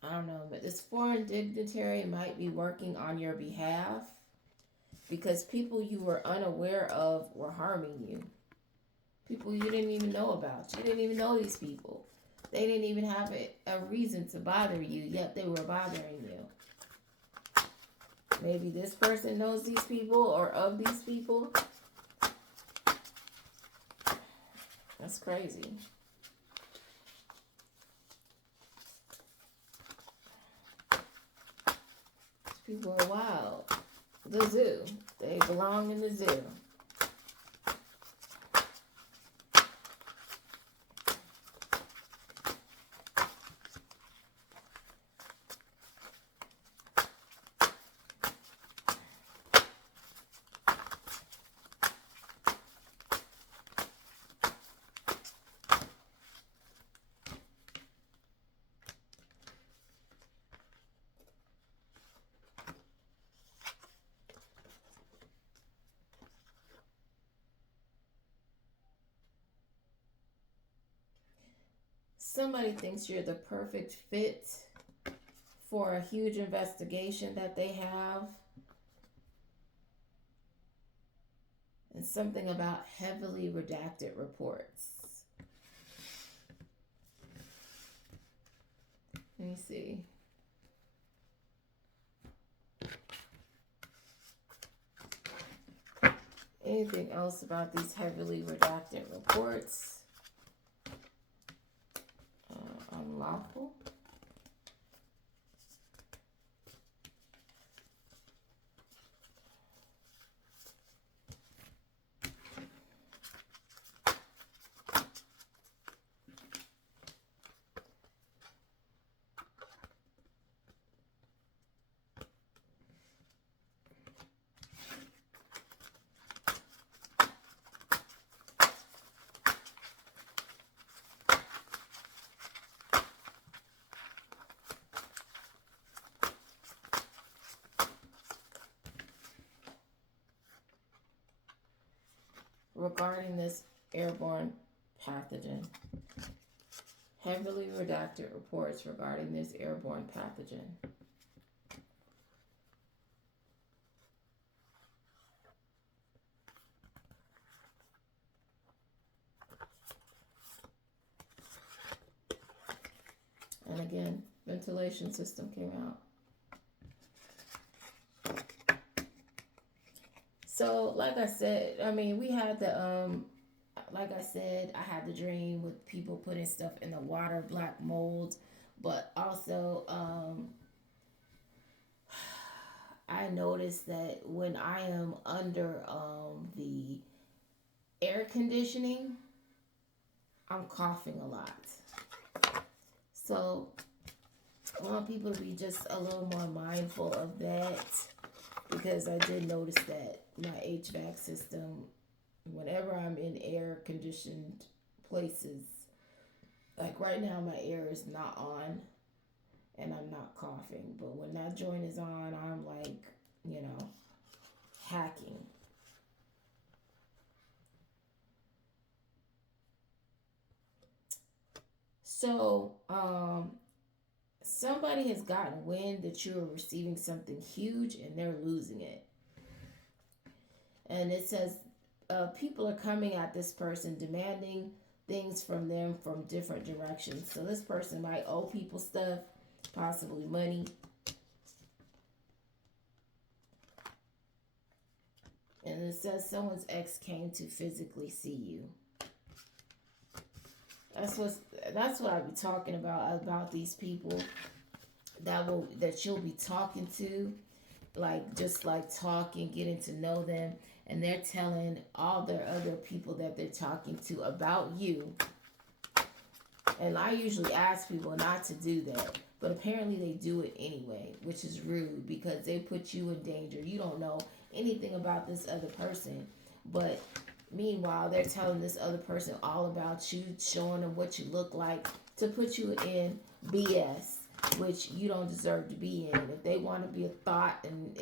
I don't know, but this foreign dignitary might be working on your behalf because people you were unaware of were harming you. People you didn't even know about. You didn't even know these people. They didn't even have a reason to bother you, yet they were bothering you. Maybe this person knows these people or of these people. That's crazy. People are wild. The zoo. They belong in the zoo. Somebody thinks you're the perfect fit for a huge investigation that they have. And something about heavily redacted reports. Let me see. Anything else about these heavily redacted reports? Unlawful. Regarding this airborne pathogen. Heavily redacted reports regarding this airborne pathogen. And again, ventilation system came out. So, like I said, I mean, we had the like I said, I had the dream with people putting stuff in the water, black mold, but also I noticed that when I am under the air conditioning, I'm coughing a lot. So I want people to be just a little more mindful of that, because I did notice that my HVAC system, whenever I'm in air conditioned places, like right now my air is not on and I'm not coughing, but when that joint is on, I'm like, you know, hacking. So, somebody has gotten wind that you are receiving something huge and they're losing it. And it says people are coming at this person demanding things from them from different directions. So this person might owe people stuff, possibly money. And it says someone's ex came to physically see you. That's what I be talking about these people that you'll be talking to, like just like talking, getting to know them, and they're telling all their other people that they're talking to about you. And I usually ask people not to do that, but apparently they do it anyway, which is rude because they put you in danger. You don't know anything about this other person, but meanwhile, they're telling this other person all about you, showing them what you look like to put you in BS, which you don't deserve to be in. If they want to be a thought and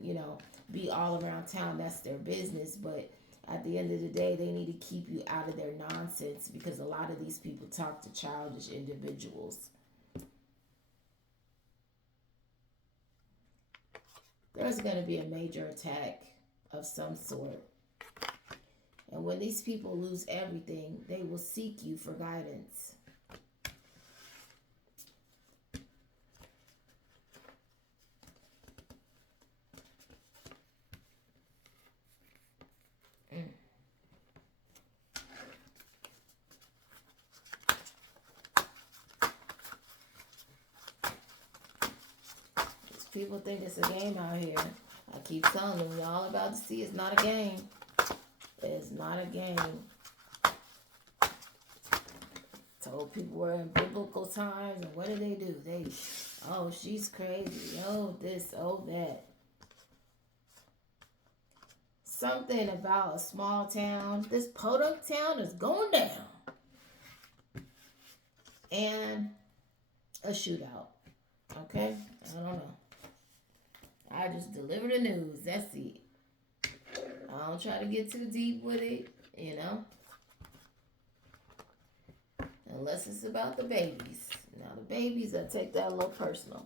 you know, be all around town, that's their business. But at the end of the day, they need to keep you out of their nonsense, because a lot of these people talk to childish individuals. There's going to be a major attack of some sort. And when these people lose everything, they will seek you for guidance. People think it's a game out here. I keep telling them, y'all about to see it's not a game. It's not a game. Told people we're in biblical times, and what do? They, oh, she's crazy. Oh, this, oh, that. Something about a small town. This podunk town is going down. And a shootout. Okay? I don't know. I just deliver the news. That's it. I don't try to get too deep with it, you know. Unless it's about the babies. Now the babies, I take that a little personal.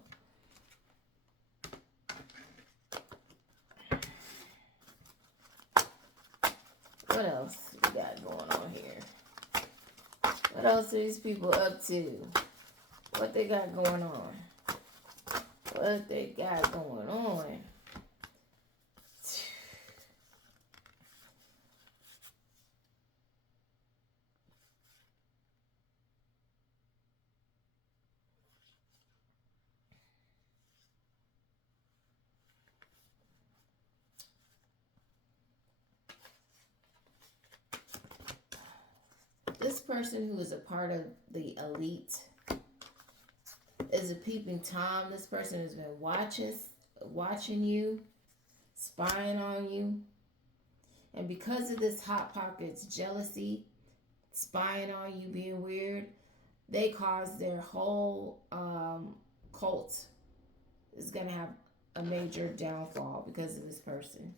What else we got going on here? What else are these people up to? What they got going on? What they got going on? This person who is a part of the elite is a peeping Tom. This person has been watching you, spying on you. And because of this Hot Pockets jealousy, spying on you, being weird, they caused their whole cult is going to have a major downfall because of this person.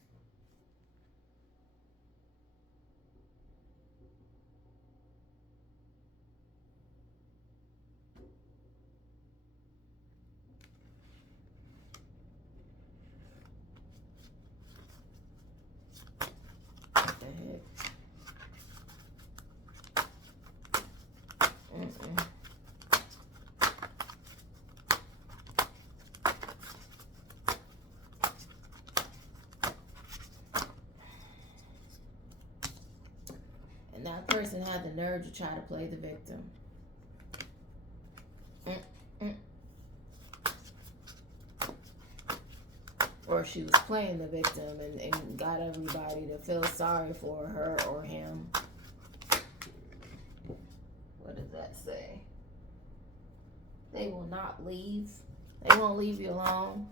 Had the nerve to try to play the victim. Or she was playing the victim and got everybody to feel sorry for her or him. What does that say? They will not leave. They won't leave you alone.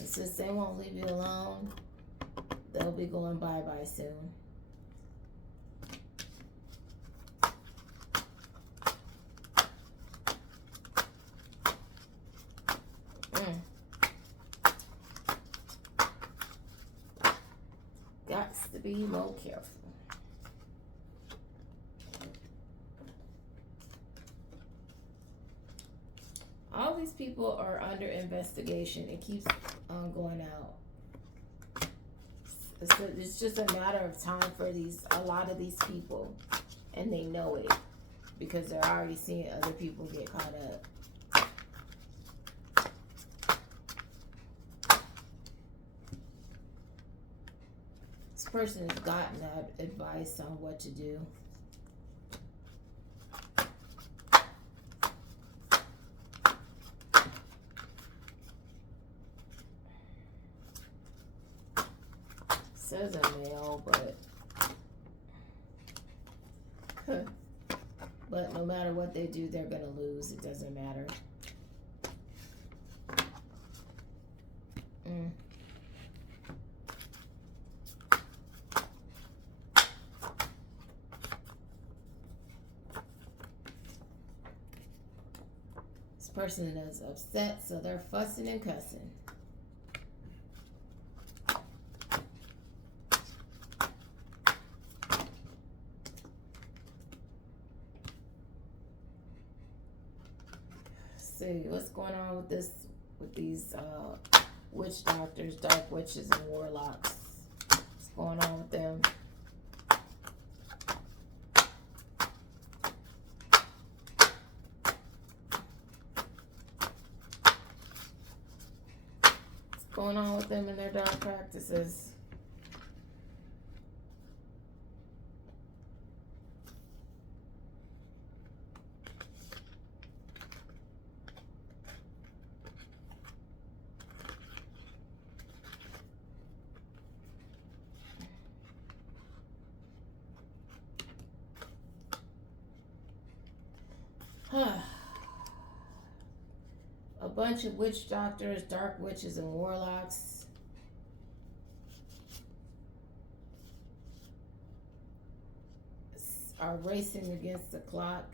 And since they won't leave you alone, they'll be going bye-bye soon. Gots to be more careful. All these people are under investigation. It keeps on going out. It's just a matter of time for a lot of these people, and they know it because they're already seeing other people get caught up. This person has gotten that advice on what to do. Says a male, but no matter what they do, they're gonna lose. It doesn't matter. This person is upset, so they're fussing and cussing. See what's going on with these witch doctors, dark witches, and warlocks. What's going on with them? What's going on with them and their dark practices? A bunch of witch doctors, dark witches, and warlocks. Are racing against the clock.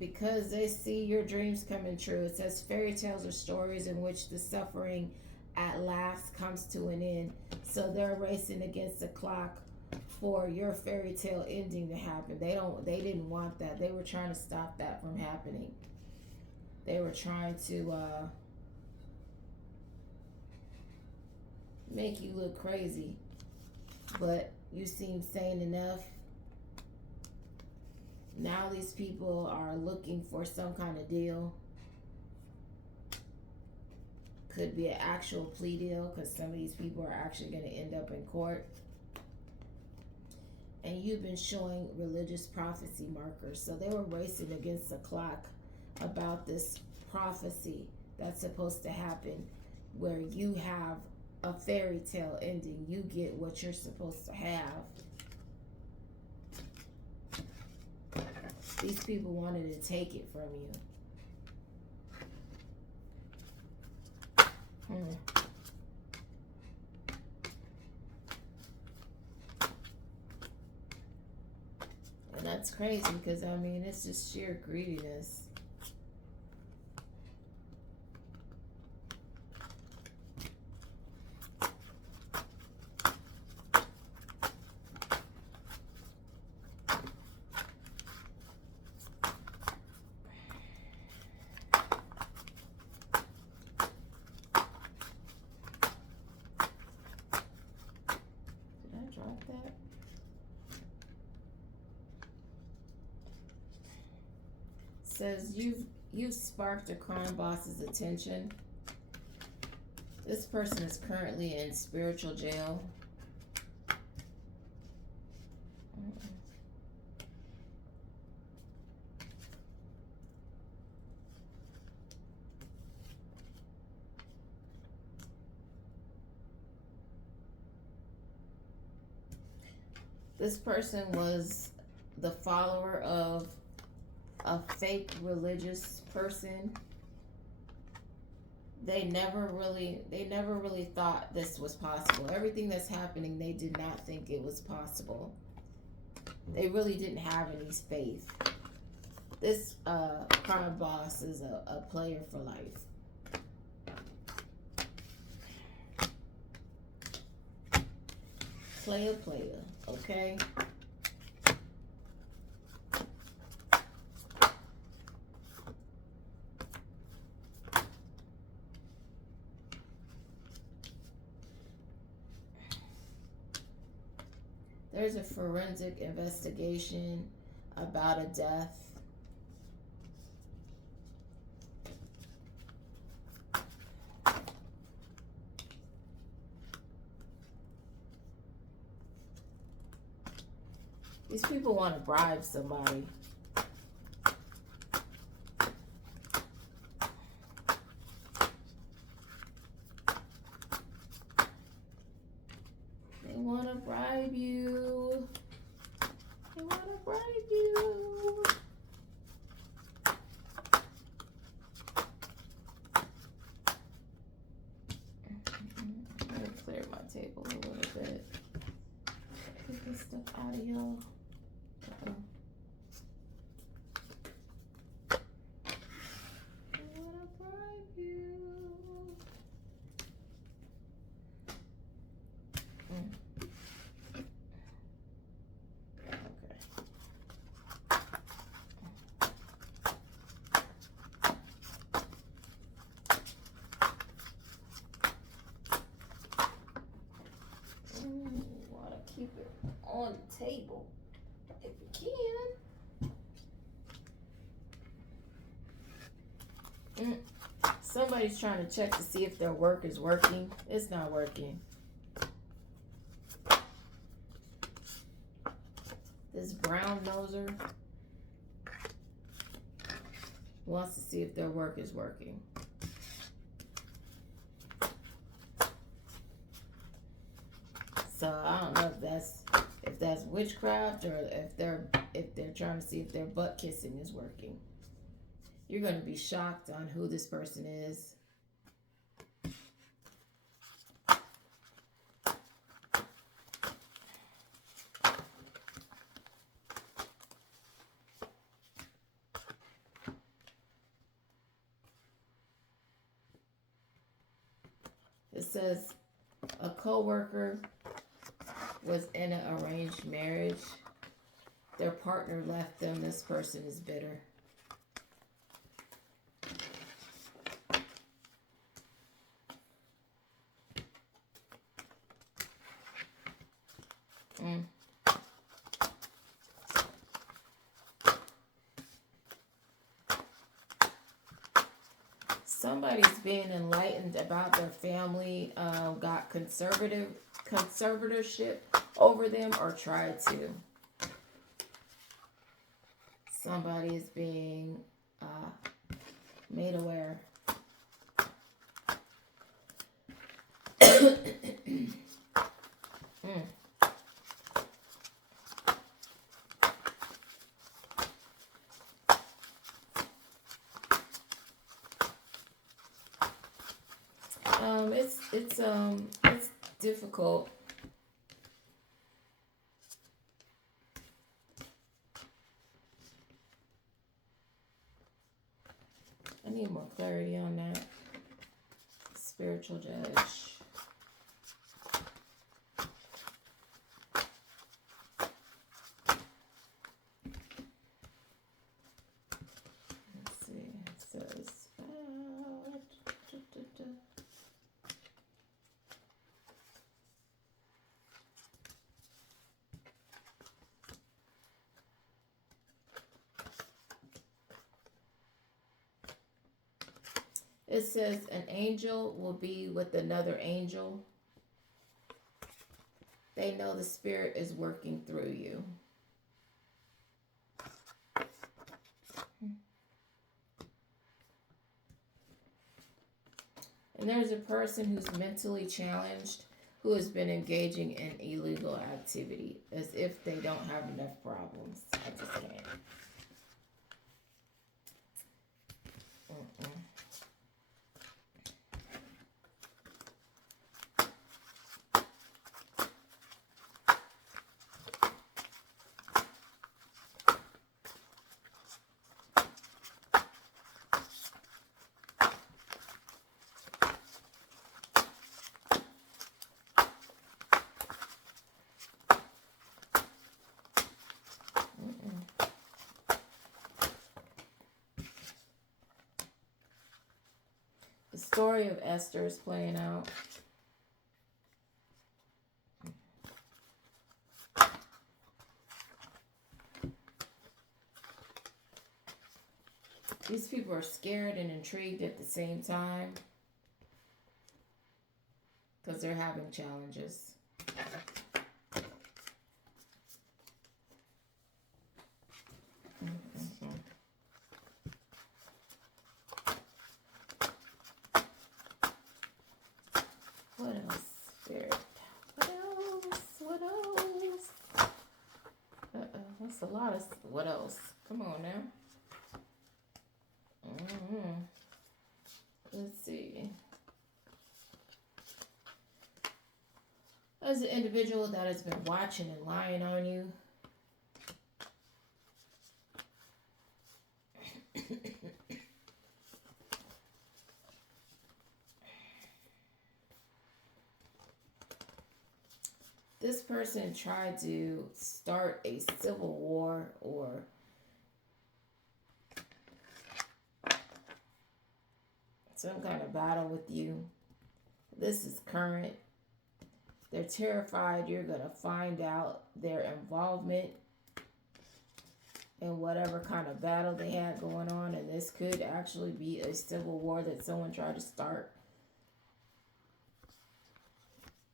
Because they see your dreams coming true. It says fairy tales are stories in which the suffering at last comes to an end. So they're racing against the clock for your fairy tale ending to happen. They didn't want that. They were trying to stop that from happening. They were trying to make you look crazy. But you seem sane enough. Now these people are looking for some kind of deal. Could be an actual plea deal because some of these people are actually going to end up in court. And you've been showing religious prophecy markers. So they were racing against the clock about this prophecy that's supposed to happen where you have a fairy tale ending. You get what you're supposed to have. These people wanted to take it from you. And that's crazy because, I mean, it's just sheer greediness. says you've sparked a crime boss's attention. This person is currently in spiritual jail. This person was the follower of a fake religious person. They never really thought this was possible. Everything that's happening, they did not think it was possible. They really didn't have any faith. This crime boss is a player for life. Player, okay? There's a forensic investigation about a death. These people want to bribe somebody. They want to bribe you. They want to bribe you. I'm going to clear my table a little bit. Get this stuff out of y'all. Keep it on the table if you can. Somebody's trying to check to see if their work is working. It's not working. This brown noser wants to see if their work is working. So I don't know if that's witchcraft or if they're trying to see if their butt kissing is working. You're going to be shocked on who this person is. It says a coworker was in an arranged marriage. Their partner left them. This person is bitter. Somebody's being enlightened about their family, got conservatorship over them or tried to. Somebody is being made aware. It's difficult. I need more clarity on that. Spiritual judge. Let's see. It says It says an angel will be with another angel. They know the spirit is working through you. And there's a person who's mentally challenged who has been engaging in illegal activity as if they don't have enough problems. I just can't. Mm-mm. The story of Esther is playing out. These people are scared and intrigued at the same time because they're having challenges. What else, Spirit? What else? What else? That's a lot of what else? Come on now. Let's see. As an individual that has been watching and lying on you, this person tried to start a civil war or some kind of battle with you. This is current. They're terrified you're going to find out their involvement in whatever kind of battle they had going on. And this could actually be a civil war that someone tried to start.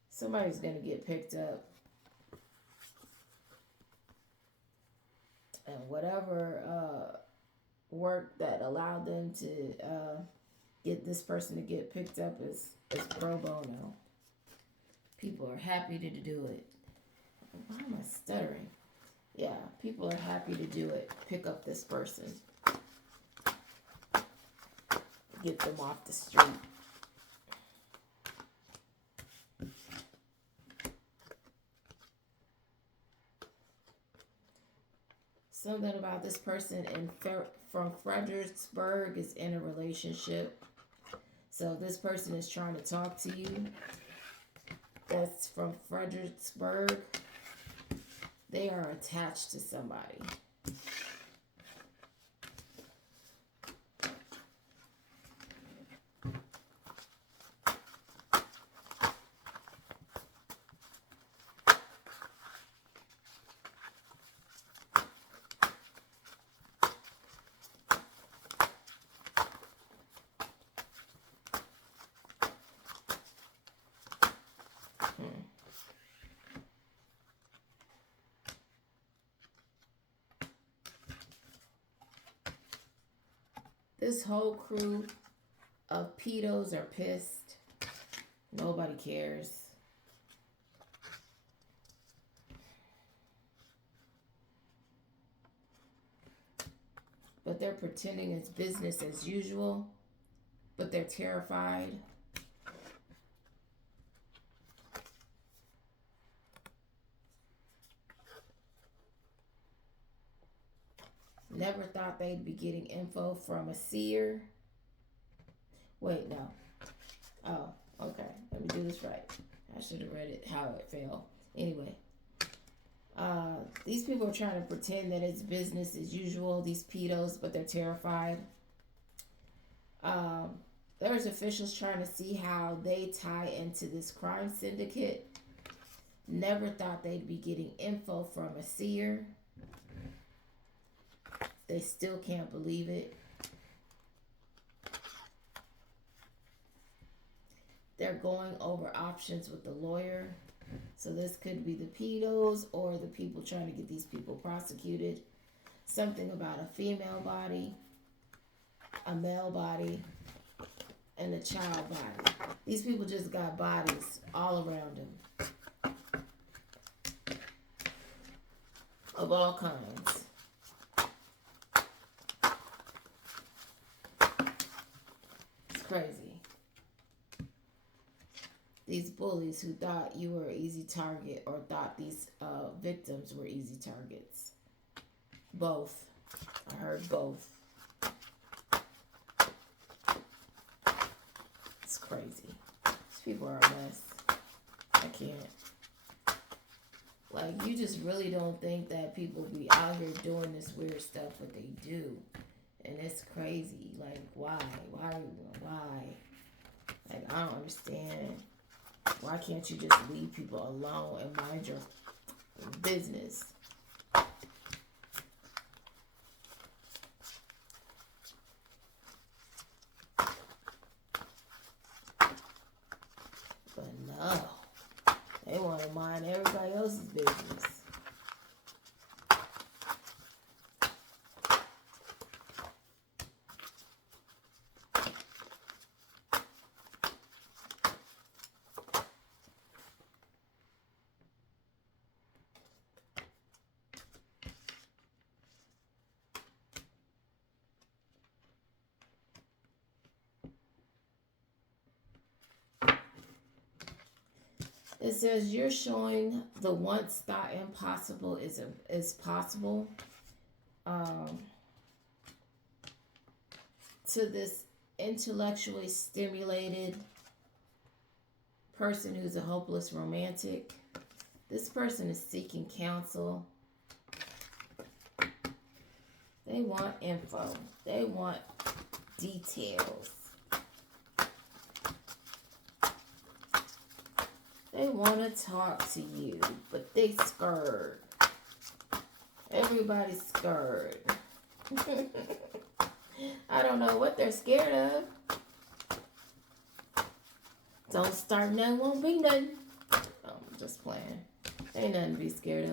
Somebody's going to get picked up. And whatever work that allowed them to get this person to get picked up is pro bono. People are happy to do it. Why am I stuttering? Yeah, people are happy to do it. Pick up this person. Get them off the street. Something about this person from Fredericksburg is in a relationship. So this person is trying to talk to you. That's from Fredericksburg. They are attached to somebody. This whole crew of pedos are pissed. Nobody cares. But they're pretending it's business as usual. But they're terrified. Never thought they'd be getting info from a seer. Wait, no. Oh, okay. Let me do this right. I should have read it how it fell. Anyway. These people are trying to pretend that it's business as usual, these pedos, but they're terrified. There's officials trying to see how they tie into this crime syndicate. Never thought they'd be getting info from a seer. They still can't believe it. They're going over options with the lawyer. So this could be the pedos or the people trying to get these people prosecuted. Something about a female body, a male body, and a child body. These people just got bodies all around them of all kinds. It's crazy. These bullies who thought you were an easy target or thought these victims were easy targets. Both. I heard both. It's crazy. These people are a mess. I can't. Like, you just really don't think that people be out here doing this weird stuff, but they do. And it's crazy. Like, why? Why? Like, I don't understand. Why can't you just leave people alone and mind your business? But no, they want to mind everybody else's business. It says you're showing the once thought impossible is possible to this intellectually stimulated person who's a hopeless romantic. This person is seeking counsel. They want info. They want details. They want to talk to you, but they scared. Everybody's scared. I don't know what they're scared of. Don't start none, won't be none. I'm just playing. Ain't nothing to be scared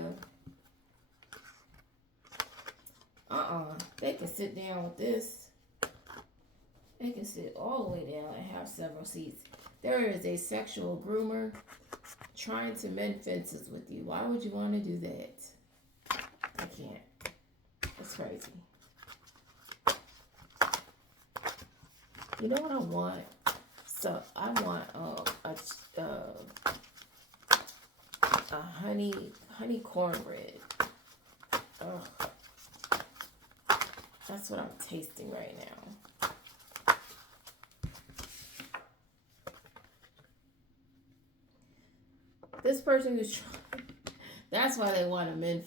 of. They can sit down with this. They can sit all the way down and have several seats. There is a sexual groomer trying to mend fences with you. Why would you want to do that? I can't. That's crazy. You know what I want? So I want a honey cornbread. Ugh. That's what I'm tasting right now. This person who's trying, that's why they want to mend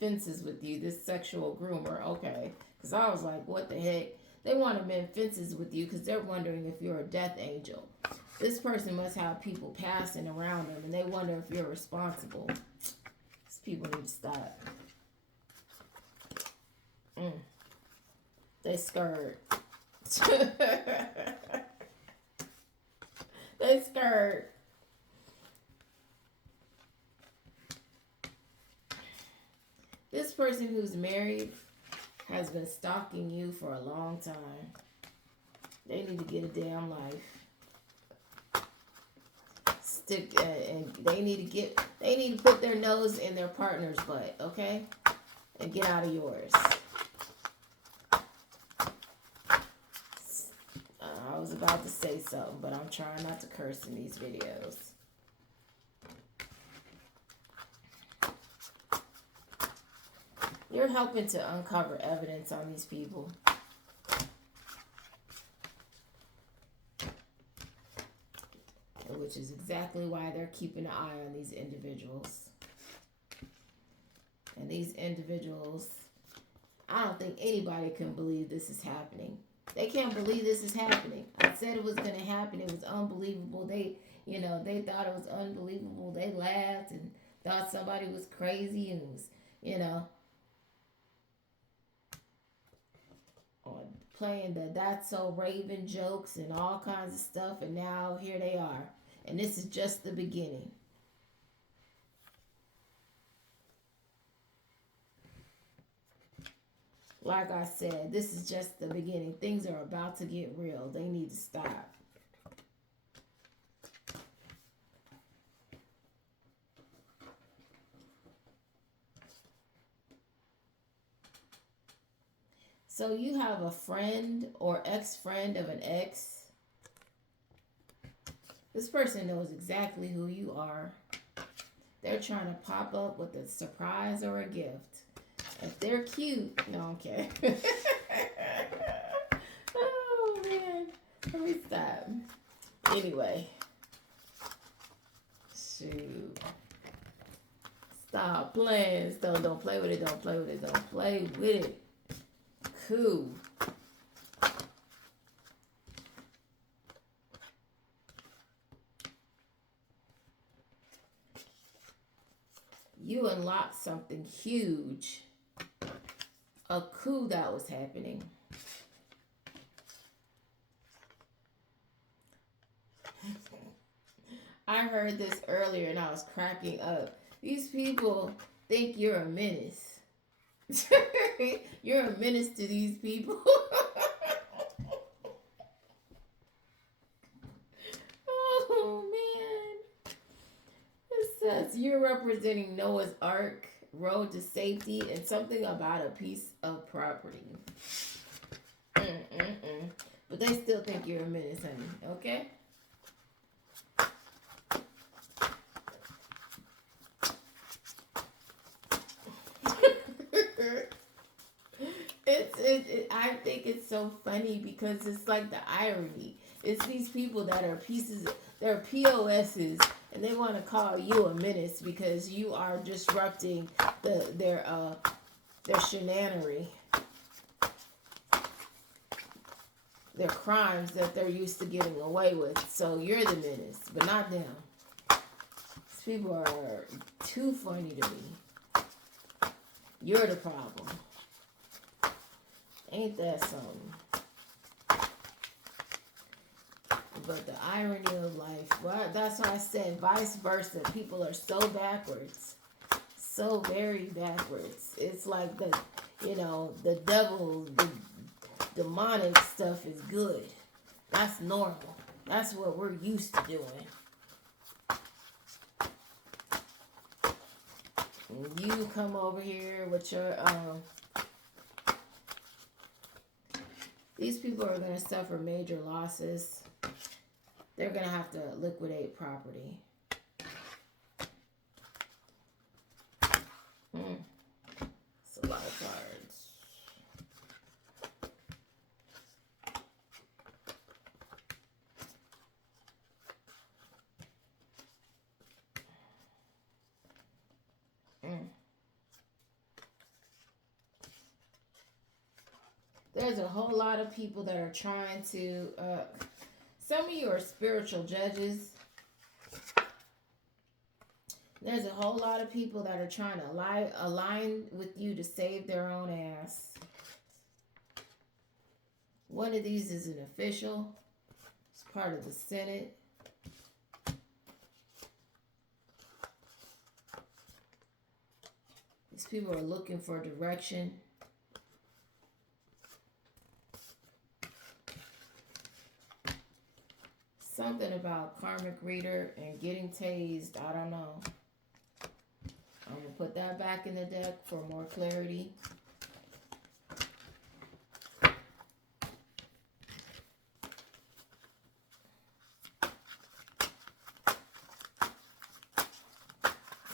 fences with you, this sexual groomer. Okay. Because I was like, what the heck? They want to mend fences with you because they're wondering if you're a death angel. This person must have people passing around them and they wonder if you're responsible. These people need to stop. They scared. They scared. This person who's married has been stalking you for a long time. They need to get a damn life. And they need to put their nose in their partner's butt, okay? And get out of yours. I was about to say something, but I'm trying not to curse in these videos. You're helping to uncover evidence on these people. Which is exactly why they're keeping an eye on these individuals. And these individuals, I don't think anybody can believe this is happening. They can't believe this is happening. I said it was going to happen. It was unbelievable. They thought it was unbelievable. They laughed and thought somebody was crazy and was, playing the That's So Raven jokes and all kinds of stuff, and now here they are. And this is just the beginning. Like I said, this is just the beginning. Things are about to get real. They need to stop. So you have a friend or ex-friend of an ex. This person knows exactly who you are. They're trying to pop up with a surprise or a gift. If they're cute, no, okay. Oh man, let me stop. Anyway, shoot, stop playing. Don't play with it. Don't play with it. Don't play with it. Cool. You unlocked something huge. A coup that was happening. I heard this earlier and I was cracking up. These people think you're a menace. You're a menace to these people. Oh man. It says you're representing Noah's Ark, road to safety, and something about a piece of property. But they still think you're a menace, honey. Okay? I think it's so funny because it's like the irony. It's these people that are pieces, they're POSs, and they want to call you a menace because you are disrupting their shenanery, their crimes that they're used to getting away with. So you're the menace, but not them. These people are too funny to me. You're the problem. Ain't that something? But the irony of life, well, that's why I said vice versa. People are so backwards. So very backwards. It's like the devil, the demonic stuff is good. That's normal. That's what we're used to doing. And you come over here with your these people are going to suffer major losses. They're going to have to liquidate property. It's a lot of cards. There's a whole lot of people that are trying to, some of you are spiritual judges. There's a whole lot of people that are trying to align with you to save their own ass. One of these is an official. It's part of the Senate. These people are looking for direction. Something about karmic reader and getting tased. I don't know. I'm going to put that back in the deck for more clarity. I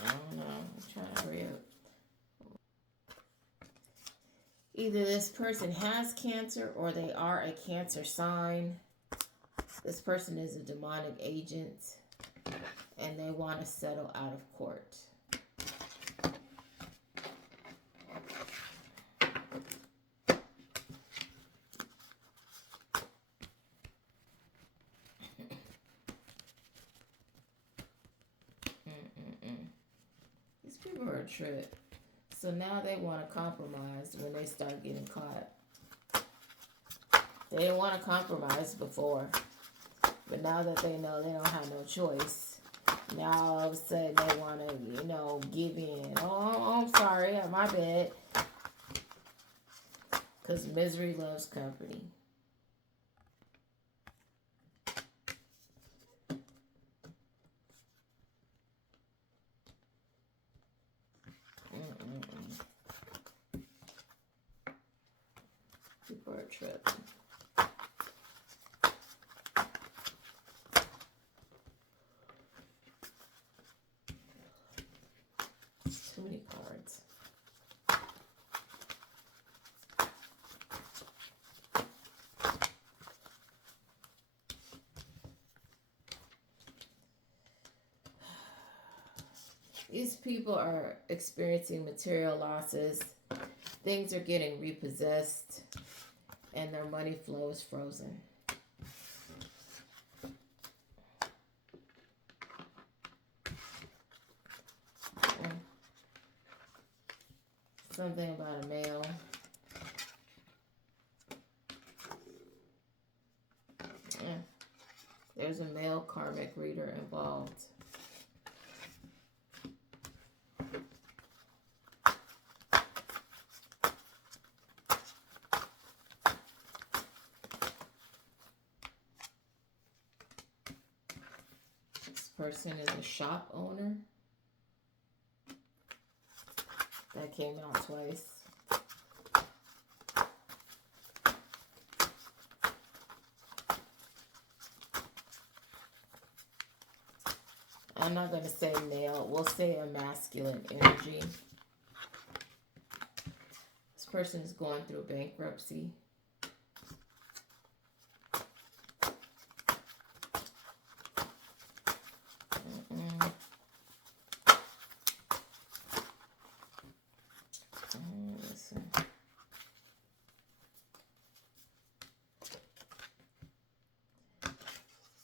don't know. I'm trying to hurry up. Either this person has cancer or they are a cancer sign. This person is a demonic agent and they want to settle out of court. These people are a trip. So now they want to compromise when they start getting caught. They didn't want to compromise before. But now that they know they don't have no choice, now all of a sudden they want to, give in. Oh, I'm sorry, my bad. Because misery loves company. People are tripping. Too many cards. These people are experiencing material losses. Things are getting repossessed. And their money flow is frozen. Something about a male. There's a male karmic reader involved. This person is a shop owner. That came out twice. I'm not going to say male. We'll say a masculine energy. This person is going through bankruptcy.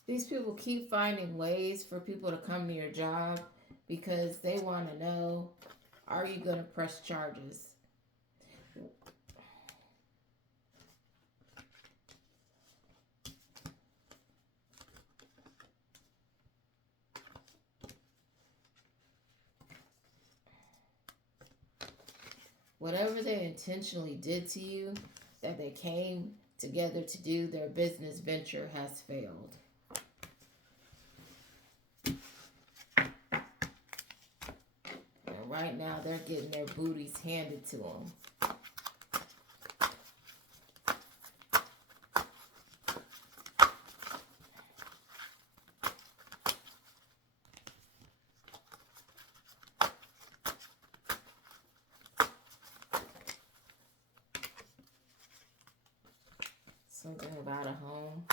These people keep finding ways for people to come to your job because they want to know, are you going to press charges? Whatever they intentionally did to you, that they came together to do, their business venture has failed. Right now, they're getting their booties handed to them. Something about a home.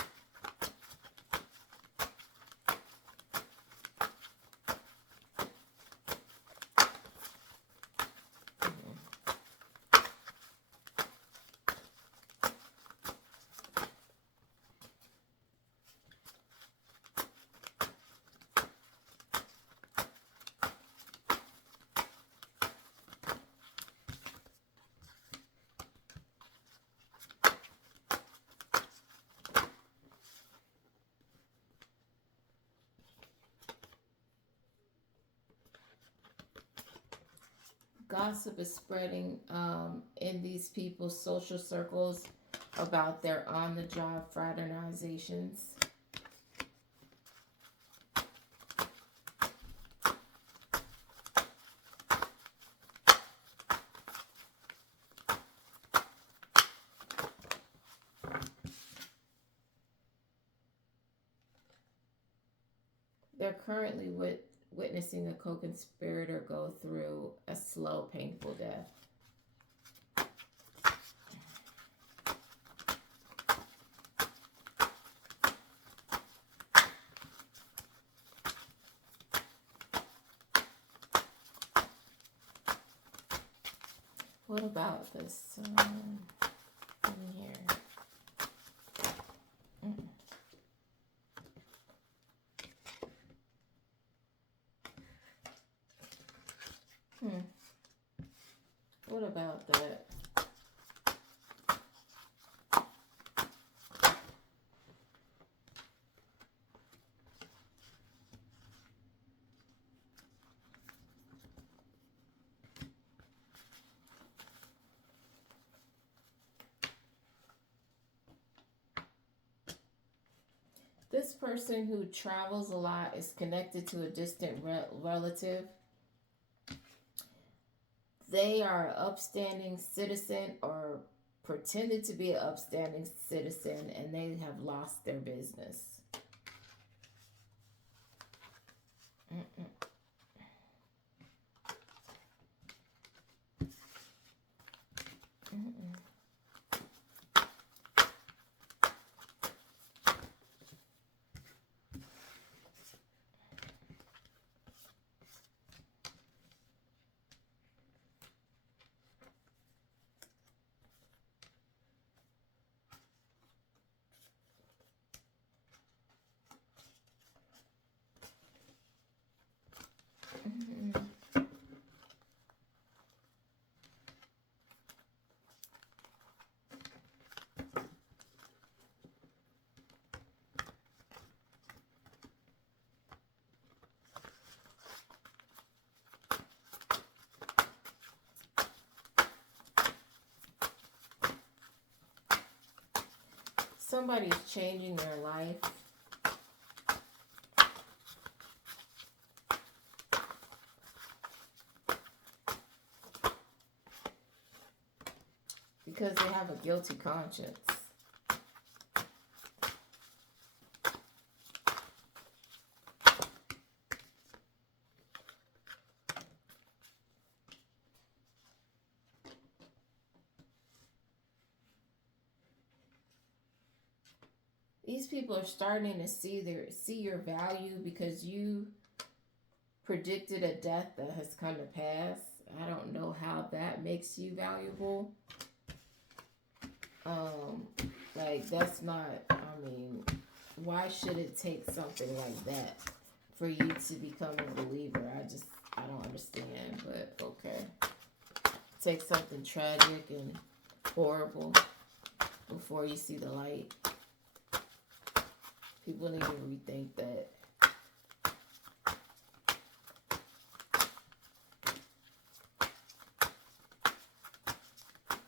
Gossip is spreading in these people's social circles about their on-the-job fraternizations. They're currently witnessing a co-conspirator go through a slow, painful death. What about this in here? What about that? person who travels a lot is connected to a distant relative. They are an upstanding citizen or pretended to be an upstanding citizen, and they have lost their business. Mm-mm. Mm-mm. Mm-mm. Somebody's changing their life. Because they have a guilty conscience. These people are starting to see your value because you predicted a death that has come to pass. I don't know how that makes you valuable. Like that's not, I mean, why should it take something like that for you to become a believer? I don't understand, but okay. Take something tragic and horrible before you see the light. People need to rethink that.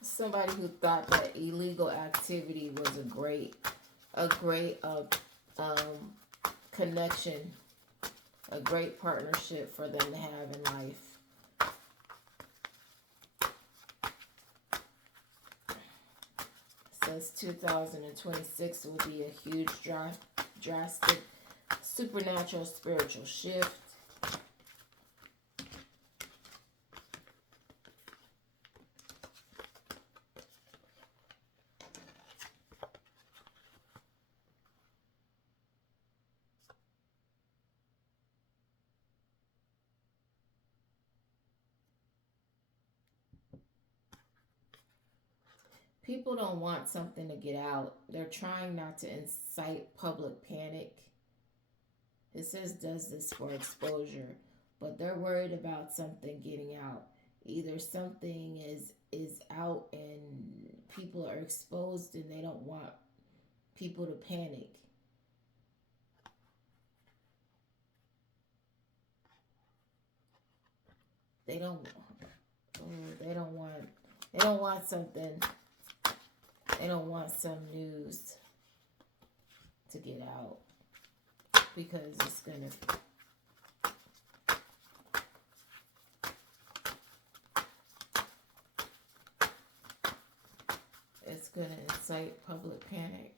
Somebody who thought that illegal activity was a great connection, a great partnership for them to have in life. Says 2026 will be a huge, drastic, supernatural, spiritual shift. People don't want something to get out. They're trying not to incite public panic. It says does this for exposure, but they're worried about something getting out. Either something is out and people are exposed and they don't want people to panic. They don't they don't want something, they don't want some news to get out because it's gonna incite public panic.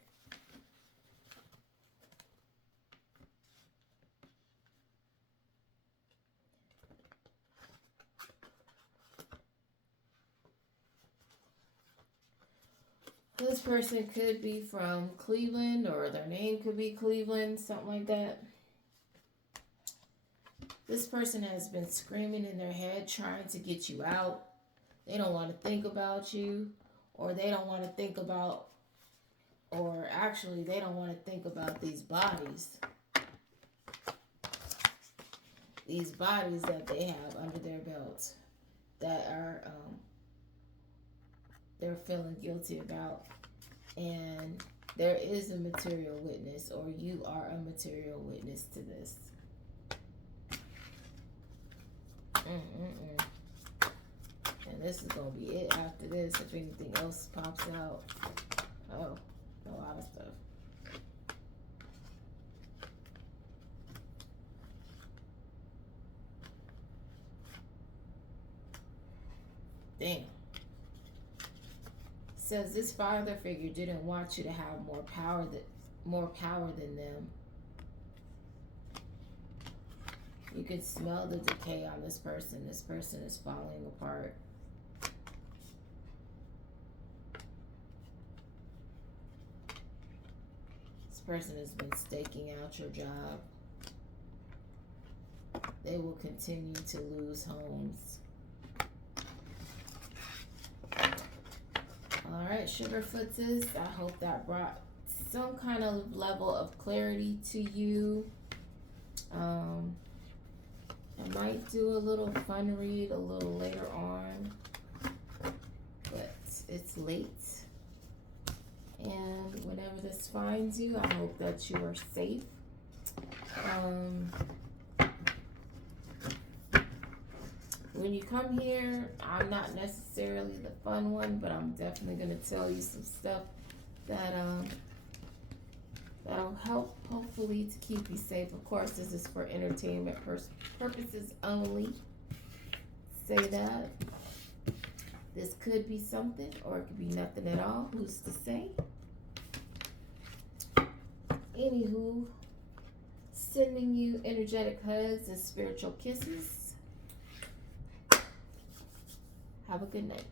This person could be from Cleveland, or their name could be Cleveland, something like that. This person has been screaming in their head trying to get you out. They don't want to think about you, or they don't want to think about, or actually, they don't want to think about these bodies. These bodies that they have under their belts that are they're feeling guilty about. And there is a material witness, or you are a material witness to this. And this is going to be it after this. If anything else pops out. Oh, a lot of stuff. Damn. Says this father figure didn't want you to have more power than them. You can smell the decay on this person. This person is falling apart. This person has been staking out your job. They will continue to lose homes. Alright, Sugarfoots, I hope that brought some kind of level of clarity to you. I might do a little fun read a little later on, but it's late. And whenever this finds you, I hope that you are safe. When you come here, I'm not necessarily the fun one, but I'm definitely going to tell you some stuff that that'll help, hopefully, to keep you safe. Of course, this is for entertainment purposes only. Say that. This could be something, or it could be nothing at all. Who's to say? Anywho, sending you energetic hugs and spiritual kisses. Have a good night.